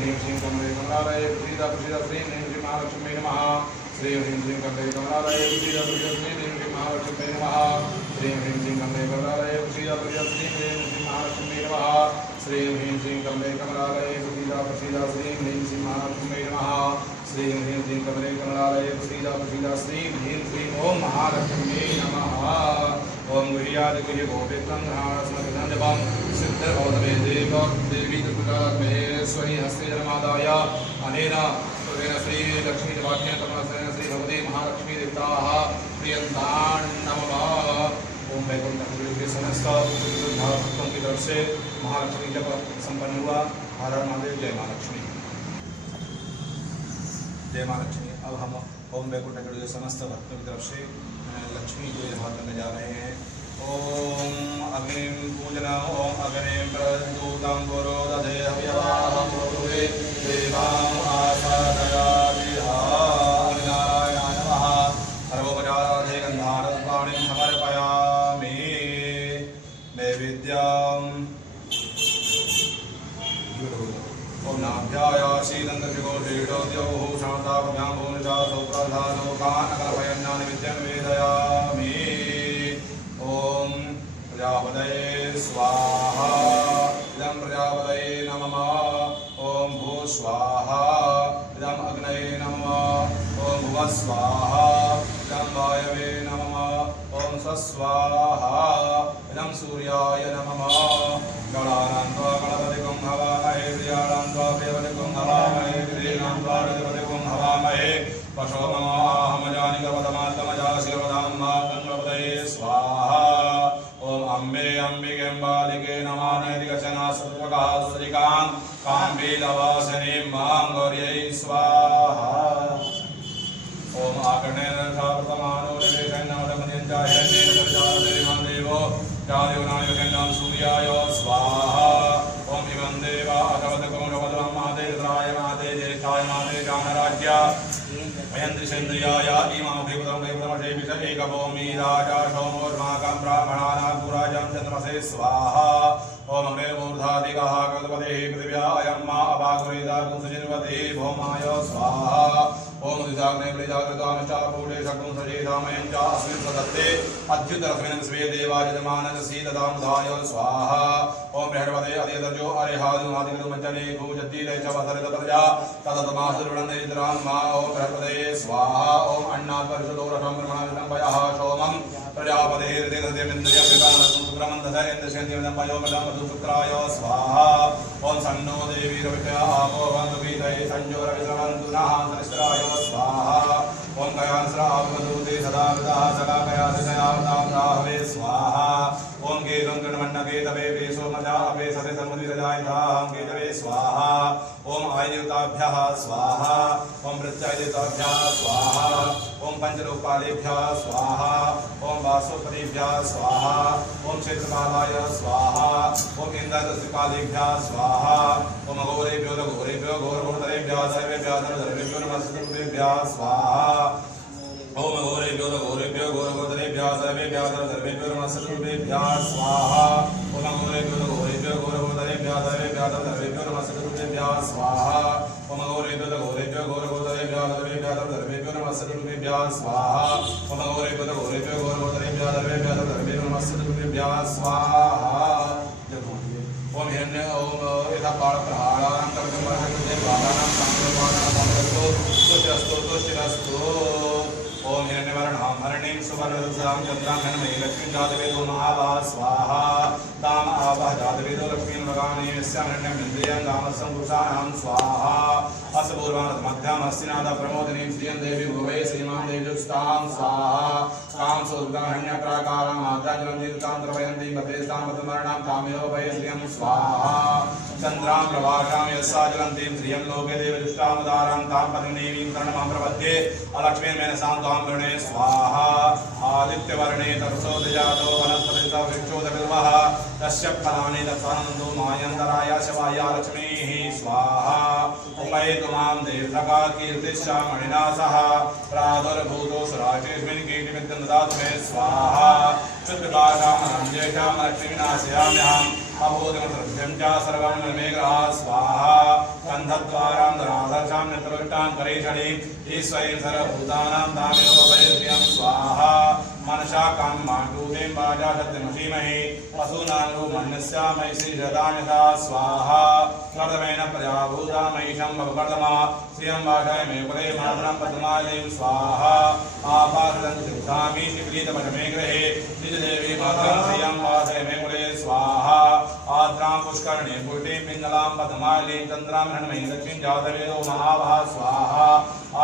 ह्रीं श्रीं कमले कमलालये प्रसीद प्रसीद श्रीं ह्रीं श्रीं महालक्ष्मी नमः श्रीं ह्रीं श्रीं कमले कमलालये प्रसीद प्रसीद श्रीं ह्रीं श्रीं महालक्ष्मी नमः श्रीं ह्रीं श्रीं कमले कमलालये प्रसीद प्रसीद श्रीं ह्रीं श्रीं महालक्ष्मी नमः श्रीं ह्रीं श्रीं कमले कमलालये प्रसीद प्रसीद श्रीं ह्रीं श्रीं महालक्ष्मी नमः श्रीं ह्रीं श्रीं कमले कमलालये प्रसीद प्रसीद श्रीं ह्रीं श्रीं महालक्ष्मी नमः श्रीं ह्रीं श्रीं कमले कमलालये प्रसीद प्रसीद श्रीं ह्रीं श्रीं ओं महालक्ष्मी नमः ओं गुह्याद गुह्य गोविन्दं ह्राणस्मृतन्यवं सिद्धभवतमे देवी दुर्गात्मे स्वहि हस्ते जलमादाय अनेन सुरेण श्री लक्ष्मी वाक्येन तमसेन श्री भगवती महालक्ष्मी देवताः प्रियन्तान् नमः ओम वैकुंठ के समस्त भक्तों की तरफ से महालक्ष्मी जब संपन्न हुआ। हर हर महादेव, जय महालक्ष्मी, जय महालक्ष्मी। अब हम ओम वैकुंठ के समस्त भक्तों की तरफ से लक्ष्मी को यहाँ करने जा रहे हैं। ओम अग्निम पूजना ओम अग्निम प्रदूतं गुरो दधे हव्यवाह गुरुवे देवां आसादयादिहाय नमः सर्वोपचाराधे गन्धारस्पाणिं समर्पयामि नैवेद्यम् ओम नाभ्यायाशीदन्तर्विगोषीडोद्योः शान्ताभ्यां भूनिजा सौप्रधानोकानकलभयन्नानिविद्यं वेदयामि। ओम प्रजापतये स्वाहा इदं प्रजापतये नमः। ओम भू स्वाहा इदं अग्नये नमः। ओम भुवः स्वाहा इदं वायवे नमः। ओम स्वस्वाहा इदं सूर्याय नमः। गणानान्त्वा गणपतिगुं हवामहे प्रियाणान्त्वा प्रियपतिगुं हवामहे प्रियाणान्त्वा प्रियपतिगुं हवामहे पशो ममाहमजानिकपदमात्मजाशिरवधाम्मा गणपतये स्वाहा। ओम अम्बे अम्बिके अम्बालिके नमः नैतिकचना सत्वकः सरिकां काम्बीलवासिनीं मां गौर्यै स्वाहा। ओम आकर्णेन प्रथमानो निवेशन्नमदमनिञ्चाहिरण्येन देवो चादेवनायकन्नां सूर्याय स्वाहा। ओम इमं देवा अकवदकोणवदलं महादेवराय महादे ज्येष्ठाय महादे जानराज्य मयन्द्रिसेन्द्रियाय इमाभिपदं देवतमशे विष एकभौमी राजा सोमोर्माकं ब्राह्मणानां पुराजं चन्द्रमसे स्वाहा। ओम अग्ने मूर्धादिकः गणपतेः पृथिव्या अयं मा अपाकुरेदागुं सुजिन्वते भौमाय स्वाहा। ओम दिशाग्ने बलिजागृतामिष्टापूटे शक्नुं सजेधामयं च अस्मिन् सदत्ते अद्युतरस्मिन् स्वे देवायजमानजसीददामुधाय स्वाहा। ओम बृहस्पते अधिदर्जो अरिहादिमादिकृतमज्जने भूजद्दीरे च वसरित प्रजा तदतमासुर्वणन्दरिद्रान् मा। ओम बृहस्पते स्वाहा। ओम अन्नात् परिषदो रसं ब्रह्मणं पयः सोमं प्रजापतेः हृदयमिन्द्रियं शुक्राय स्वाहा ओम सन्नो देवी रविषापो वंदुगीतये संजोरविश्रवन्तु नः सनिश्राय स्वाहा ओम कयान्स्रावधूते सदा विदः सकाकया दिशयावताम्राहवे स्वाहा ओम केतं कृण्मण्डके तवे वेशो मजापे सते सन्मुदिरजायतां केतवे स्वाहा ओम आयुताभ्यः स्वाहा ओम प्रत्यायदेवताभ्यः स्वाहा ओम पंचलोकपालेभ्यः स्वाहा ओम वासुपतिभ्यः स्वाहा ओम क्षेत्रपालाय स्वाहा ओम इंद्रदस्तिपालेभ्यः स्वाहा ओम घोरेभ्यो घोरघोरतरेभ्यः सर्वेभ्यः सर्वेभ्यो नमस्तेभ्यः स्वाहा ओम घोरेभ्यो घोरघोरतरेभ्यः सर्वेभ्यः सर्वेभ्यो नमस्तेभ्यः स्वाहा ओम घोरेभ्यो घोरघोरतरेभ्यः सर्वेभ्यः सर्वेभ्यो नमस्तेभ्यः स्वाहा ओम घोरेभ्यो घोरघोरतरेभ्यः सर्वेभ्यः सर्वेभ्यो नमस्तेभ्यः स्वाहा ओम घोरेभ्यो घोरघोरतरेभ्यः सर्वेभ्यः सर्वेभ्यो नमस्तेभ्यः स्वाहा ओम हिरण्य ओम यथा पाणप्रहाराणां कर्तव्यमर्हते बालानां संप्रदानां तुष्टिरस्तु ओम हिरण्यवर्णां हरणीं सुवर्णदंसां चन्द्रां हनमयी लक्ष्मीं जातवेदो महाभाः स्वाहा ताम आवाह जातवेदो लक्ष्मीं मगानि यस्यां हिरण्यं इन्द्रियं गामसं पुरुषाणां स्वाहा असपूर्वामध्यां हस्तिनाद प्रमोदिनीं श्रियं देवी भुवै श्रीमां देवजुस्तां स्वाहा कां सुर्गां हन्यप्राकारां आद्याजलं दीर्घां द्रवयन्तीं भद्रेस्तां पद्मवर्णां कामयो वै श्रियं स्वाहा चन्द्रां प्रभाषां यस्सा ज्वलन्तीं श्रियं लोके देवजुष्टामुदारां तां पद्मनीवीं कर्णमां प्रपद्ये अलक्ष्मीं मेनसां तां वृणे स्वाहा आदित्यवर्णे तपसो दिजातो वनस्पतिः वृक्षोदबिल्वः तस्य फलानि तत्फलन्तु मायन्तराय शवाया लक्ष्मीः स्वाहा उमयतु मां देवलका कीर्तिश्चा मणिना सह प्रादुर्भूतो सुराजेस्मिन् कीर्तिमित्यं ददातु मे स्वाहा चित्रकाशामहं ज्येष्ठां लक्ष्मीनाशयाम्यहम् अभूतमसृभ्यं च सर्वं मे ग्रहा स्वाहा गन्धद्वारां धराधर्षां नित्यविष्टां करेषणीं ईश्वरीं सर्वभूतानां तामेव वैद्यं स्वाहा मनसा काममाटूतिं वाचा सत्यमसीमहि पशूनां मन्यस्यामयि श्रीजदान्यथा स्वाहा कर्दमेन प्रजाभूता महिषं भवकर्दमा श्रियं वाचाय मे कुले मातरं पद्मालीं स्वाहा आपादं शिवसामि शिवलीतपटमे गृहे निजदेवी मातरं श्रियं वाचाय मे कुले स्वाहा आद्रां पुष्करणे पुष्टिं पिङ्गलां पद्मालीं चन्द्रां हन्मयी लक्ष्मीं जातवेदो महाभाः स्वाहा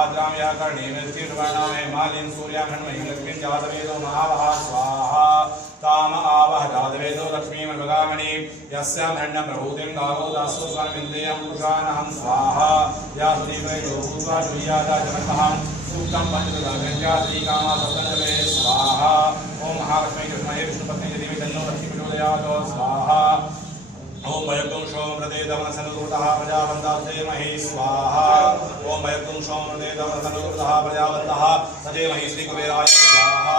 आद्रां या कर्णीं स्थिरवर्णां हेमालीं सूर्यां हन्मयी लक्ष्मीं जातवेदो महाभाः स्वाहा ताम आवह जातवेदो लक्ष्मीं मृगामणि यस्यां हन्नं प्रभूतिं गावो दासो स्वामिन्द्रियं पुरुषाणहं स्वाहा या श्रीवैदो भूत्वा जुह्यादा जनकहं सूक्तं पञ्चदशाभ्यञ्चा श्रीकामा सप्तनवे स्वाहा ओम महालक्ष्मी विद्महे विष्णुपत्नी देवी तन्नो लक्ष्मी प्रचोदयात् स्वाहा ओम वयक्तुं सोमप्रदे दमनसनुकृतः प्रजावन्ताद्धेमहि स्वाहा ओम वयक्तुं सोमप्रदे दमनसनुकृतः प्रजावन्तः तदेमहि श्रीकुबेराय स्वाहा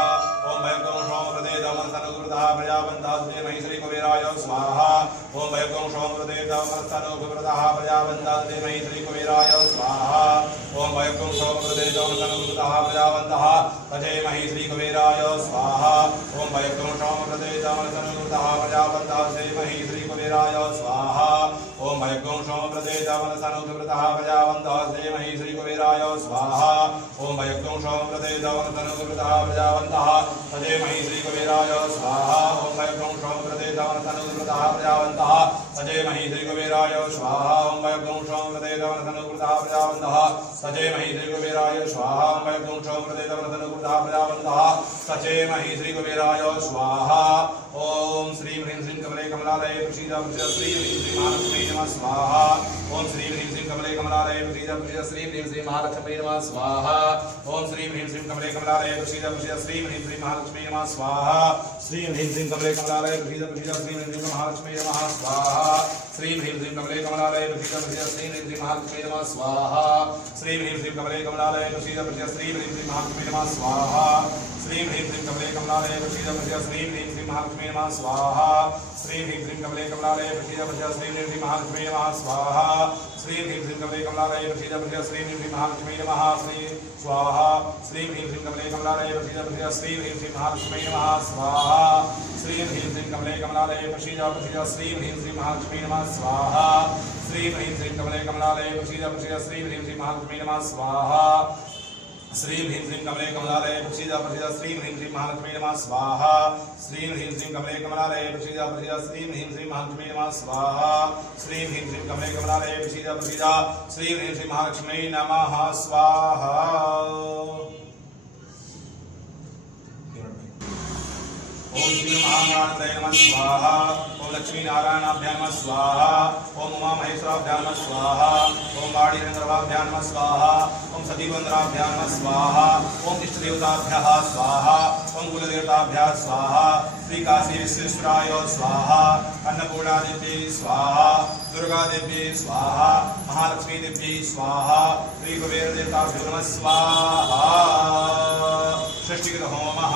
ओम वयक्तुं सोमप्रदे दमनसनुकृतः प्रजावन्ताद्धेमहि श्रीकुबेराय स्वाहा ओम वयक्तुं सोमप्रदे दमनसनुकृतः प्रजावन्ताद्धेमहि श्रीकुबेराय स्वाहा ओम वयक्तुं सोमप्रदे दमनसनुकृतः प्रजावन्तः तदेमहि श्रीकुबेराय स्वाहा ओम वयक्तुं सोमप्रदे दमनसनुकृतः प्रजावन्तः तदेमहि श्रीकुबेराय स्वाहा ओम वयक्तुं सोमप्रदे दमनसनुकृतः प्रजावन्तः तदेमहि श्रीकुबेराय स्वाहा ओम वयक्तुं सोमप्रदे दमनसनुकृतः प्रजावन्तः तदेमहि श्रीकुबेराय स्वाहा ओम वयक्तुं सोमप्रदे दमनसनुकृतः प्रजावन्तः तदेमहि श्रीकुबेराय स्वाहा ओम वयक्तुं सोमप्रदे दमनसनुकृतः प्रजावन्तः तदेमहि श्रीकुबेराय स्वाहा ओम वयक्तुं सोमप्रदे दमनसनुकृतः प्रजावन्तः तदेमहि श्रीकुबेराय स्वाहा ओम श्रीं ह्रीं श्रीं कमले कमलालये प्रसीद श्री ह्रीं श्री महालक्ष्मी नमः स्वाहा ओम श्रीं ह्रीं श्रीं कमले कमलालये प्रसीद श्री ह्रीं श्री महालक्ष्मी नमः स्वाहा ओम श्रीं ह्रीं श्रीं कमले कमलालये प्रसीद श्री ह्रीं श्री महालक्ष्मी नमः स्वाहा श्रीं ह्रीं श्रीं कमले कमलालये प्रसीद श्री ह्रीं श्री महालक्ष्मी नमः स्वाहा श्रीं ह्रीं श्रीं कमले कमलालये प्रसीद श्री ह्रीं श्री महालक्ष्मी नमः स्वाहा श्रीं ह्रीं श्रीं कमले कमलालये प्रसीद श्री ह्रीं श्री महालक्ष्मी नमः स्वाहा श्रीं ह्रीं श्रीं कमले कमलालये प्रसीद श्री ह्रीं श्री महालक्ष्मी नमः स्वाहा श्रीं ह्रीं श्रीं कमले कमलालये प्रसीद श्री ह्रीं श्री महालक्ष्मी नमः स्वाहा श्रीं ह्रीं श्रीं कमले कमलालये प्रसीद श्री ह्रीं श्री महालक्ष्मी नमः स्वाहा श्रीं ह्रीं श्रीं कमले कमलालये प्रसीद श्री ह्रीं श्री महालक्ष्मी नमः स्वाहा श्रीं ह्रीं श्रीं कमले कमलालये प्रसीद श्री ह्रीं श्री महालक्ष्मी नमः स्वाहा श्रीं ह्रीं श्रीं कमले कमलालये प्रसीद श्री ह्रीं श्री महालक्ष्मी नमः स्वाहा श्रीं ह्रीं श्रीं कमले कमलालये प्रसीद प्रसीद श्रीं ह्रीं श्रीं महालक्ष्मी नमः स्वाहा श्रीं ह्रीं श्रीं कमले कमलालये प्रसीद प्रसीद श्रीं ह्रीं श्रीं महालक्ष्मी नमः स्वाहा श्रीं ह्रीं श्रीं कमले कमलालये प्रसीद प्रसीद श्रीं ह्रीं श्रीं महालक्ष्मी नमः स्वाहा। ओम श्री महागणाधिपतये नमः स्वाहा ओम लक्ष्मी नारायणाभ्यां नमः स्वाहा ओम उमा महेश्वराभ्यां नमः स्वाहा ओम वाणीरंगराभ्यां नमः स्वाहा ओम सतीवंदराभ्यां नमः स्वाहा ओम इष्टदेवताभ्यः स्वाहा ओम कुलदेवताभ्यः स्वाहा श्री काशी विश्वेश्वराय स्वाहा अन्नपूर्णादेवी स्वाहा दुर्गादेवी स्वाहा महालक्ष्मी देवी स्वाहा श्री कुबेर देवताभ्यो नमः स्वाहा। सृष्टिकृत होमः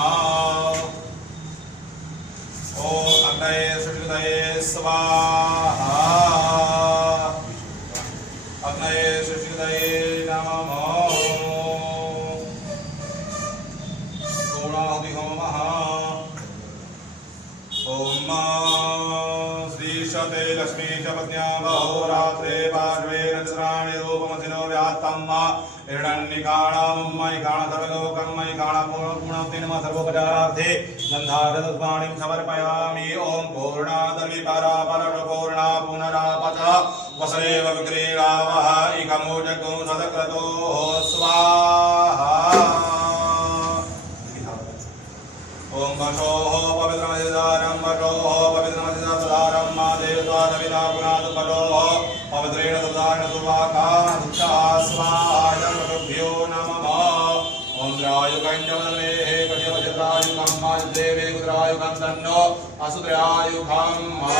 ओम अग्नये सृष्टिकृतये स्वाहा अग्नये सृष्टिकृतये नमः। पूर्णाहुति होमः ओम श्री शते लक्ष्मी च पत्न्या अहोरात्रे पार्श्वे नक्षत्राणि रूपमसिनो व्यात्तम् हिरण्यकाणामयिकाण सर्वलोकमयिकाण पूर्णोक्ति नमः सर्वोपचारार्थे गन्धारदुष्पाणिं समर्पयामि। ओम पूर्णादवि परापरपूर्णा पुनरापच वसरेव विक्रीडावः इकमोजगो सदक्रतो स्वाहा। ओम वशोः पवित्रमधिदारं वशोः पवित्रमधिदारं मा देवद्वारविदा गुणादुपलोः पवित्रेण दुदारण दुर्वाकाः स्वाहा वशुभ्यो नमः। ओम द्रायुकञ्जवदमेः कटिवचित्रायुकं मा देवे कुद्रायुकं तन्नो असुद्रायुकं मा।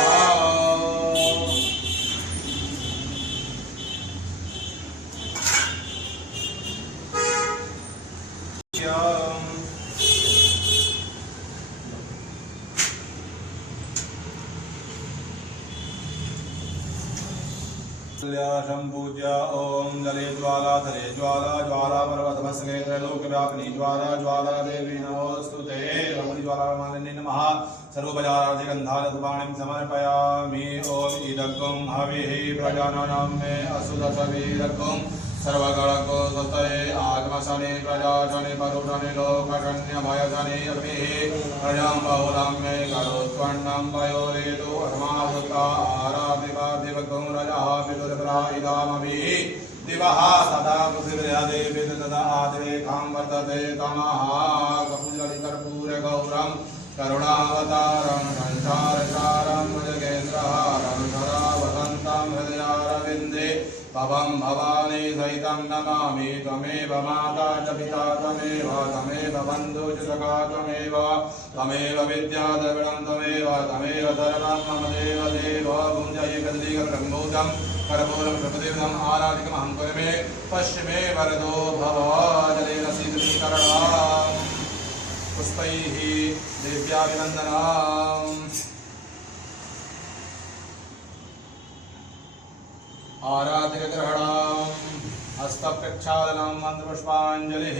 संपूज्य ओम जले ज्वाला तले ज्वाला ज्वाला पर्वतमस्गे त्रैलोक्यव्यापिनी ज्वाला ज्वाला देवी नमोस्तुते। रमणी ज्वाला मालिनी नमः सर्वोपचारार्थे गन्धारधूपाणिं समर्पयामि। ओम इदग्गं हविः प्रजानानां मे असुदशवीरग्गं सर्वगणको स्वतये आत्मशनि प्रजाशनि परुषनि लोकशन्य भयशनि अग्निः प्रजां बहुलं मे करोत्पन्नं वयोरेतु अस्मासुता आराधिपादिवगं रजः विदुरतरा इदामभिः दिवः सदा पृथिव्यादेवी तदा आदिरेखां वर्तते तमः कपूजलिकर्पूरगौरं करुणावतारं संसारसारं भुजगेन्द्रहारं सदा वसन्तं हृदयारविन्दे भवं भवानी सहितं नमामि। त्वमेव माता च पिता त्वमेव त्वमेव बन्धु च सखा त्वमेव त्वमेव विद्या द्रविणं त्वमेव त्वमेव सर्वं मम देव देव भुञ्जयेकदीकरम्भूतं कर्पूरं प्रपदेवम् आराधिकमहं कुर्मे पश्चिमे वरदो भव जलेन शीतलीकरणं पुष्पैः देव्याभिनन्दनम्। आराधिकग्रहणम् हस्तप्रक्षालनं मन्त्रपुष्पाञ्जलिः।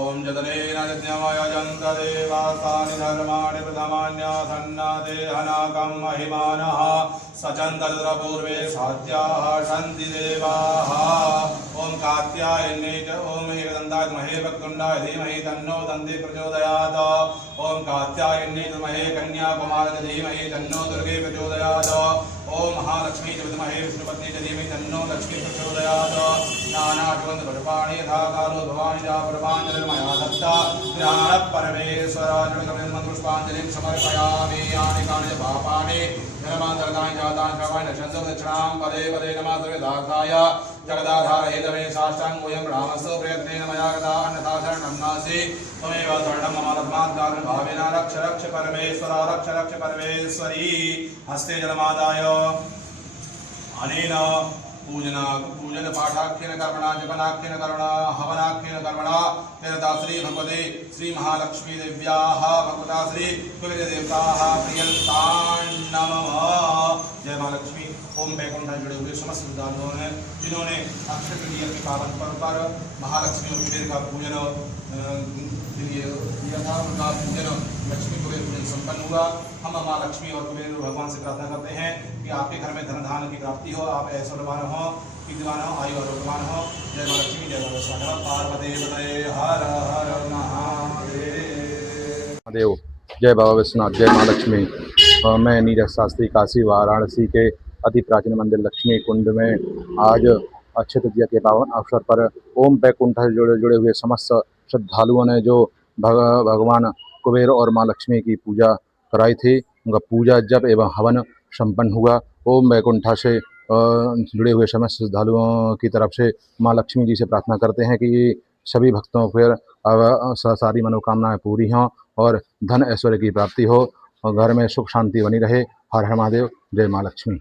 ओम जतनेन यज्ञमयजन्त देवास्तानि धर्माणि प्रथमान्यासन्नादेहनाकं महिमानः सचन्दरुद्रपूर्वे साध्याः सन्ति देवाः। ओम कात्यायन्यै च ओम एकदन्ताय विद्महे वक्रतुण्डाय धीमहि तन्नो दन्ति प्रचोदयात्। ओम कात्यायन्यै च विद्महे कन्याकुमारी च धीमहि तन्नो दुर्गे प्रचोदयात्। ओम महालक्ष्मी च विद्महे विष्णुपत्नी च धीमहि तन्नो लक्ष्मी प्रचोदयात्। नानाशुगन्ध पुष्पाणि यथा कालो भवानि च पुष्पाञ्जलिर्मया दत्ता ध्यानः परमेश्वराय पुष्पाञ्जलिं समर्पयामि। यानि कानि च पापानि धर्मान्तरतानि जातानि सर्वाणि नश्यन्ति दक्षिणां पदे पदे नमः सर्वदार्थाय जगदाधार हेतवे साष्टाङ्गोऽयं रामस्य प्रयत्नेन मया गता अन्यथा शरणं नास्ति। त्वमेव शरणं मम तस्मात् कारणं भावेन रक्ष रक्ष परमेश्वर रक्ष रक्ष परमेश्वरी। हस्ते जलमादाय अनेन पूजन पाठाख्येन कर्मणा जपनाख्येन कर्मणा हवनाख्येन कर्मणा तेरता श्री भगवते श्री महालक्ष्मी देव्याः भगवता श्री कुबेर देवताः प्रियन्तां नमः। जय महालक्ष्मी। ओम बैकुंठ जुड़े हुए समस्त श्रद्धालुओं ने जिन्होंने अक्षय तृतीया के पावन पर्व पर महालक्ष्मी और कुबेर का पूजन किया था, उनका पूजन लक्ष्मी कुबेर पूजन संपन्न हुआ। हम माँ लक्ष्मी और कुबेर भगवान से प्रार्थना करते हैं कि आपके घर में धन धान्य की प्राप्ति हो, आप ऐश्वर्यवान हो, कीर्तिमान हो, आयु आरोग्यमान हो। जय मां लक्ष्मी, जय मां विश्वकर्मा, पार्वती पतये, हर हर महादेव। देव। जय बाबा विश्वनाथ, जय माँ लक्ष्मी। मैं नीरज शास्त्री काशी वाराणसी के अति प्राचीन मंदिर लक्ष्मी कुंड में आज अक्षय तृतीया के पावन अवसर पर ओम बैकुंठ से जुड़े हुए समस्त श्रद्धालुओं ने जो भगवान कुबेर और माँ लक्ष्मी की पूजा कराई थी, उनका पूजा जप एवं हवन संपन्न हुआ। ओम बैकुंठ से जुड़े हुए समस्त श्रद्धालुओं की तरफ से माँ लक्ष्मी जी से प्रार्थना करते हैं कि सभी भक्तों पर सारी मनोकामनाएं पूरी हों और धन ऐश्वर्य की प्राप्ति हो और घर में सुख शांति बनी रहे। हर हर महादेव। जय माँ लक्ष्मी।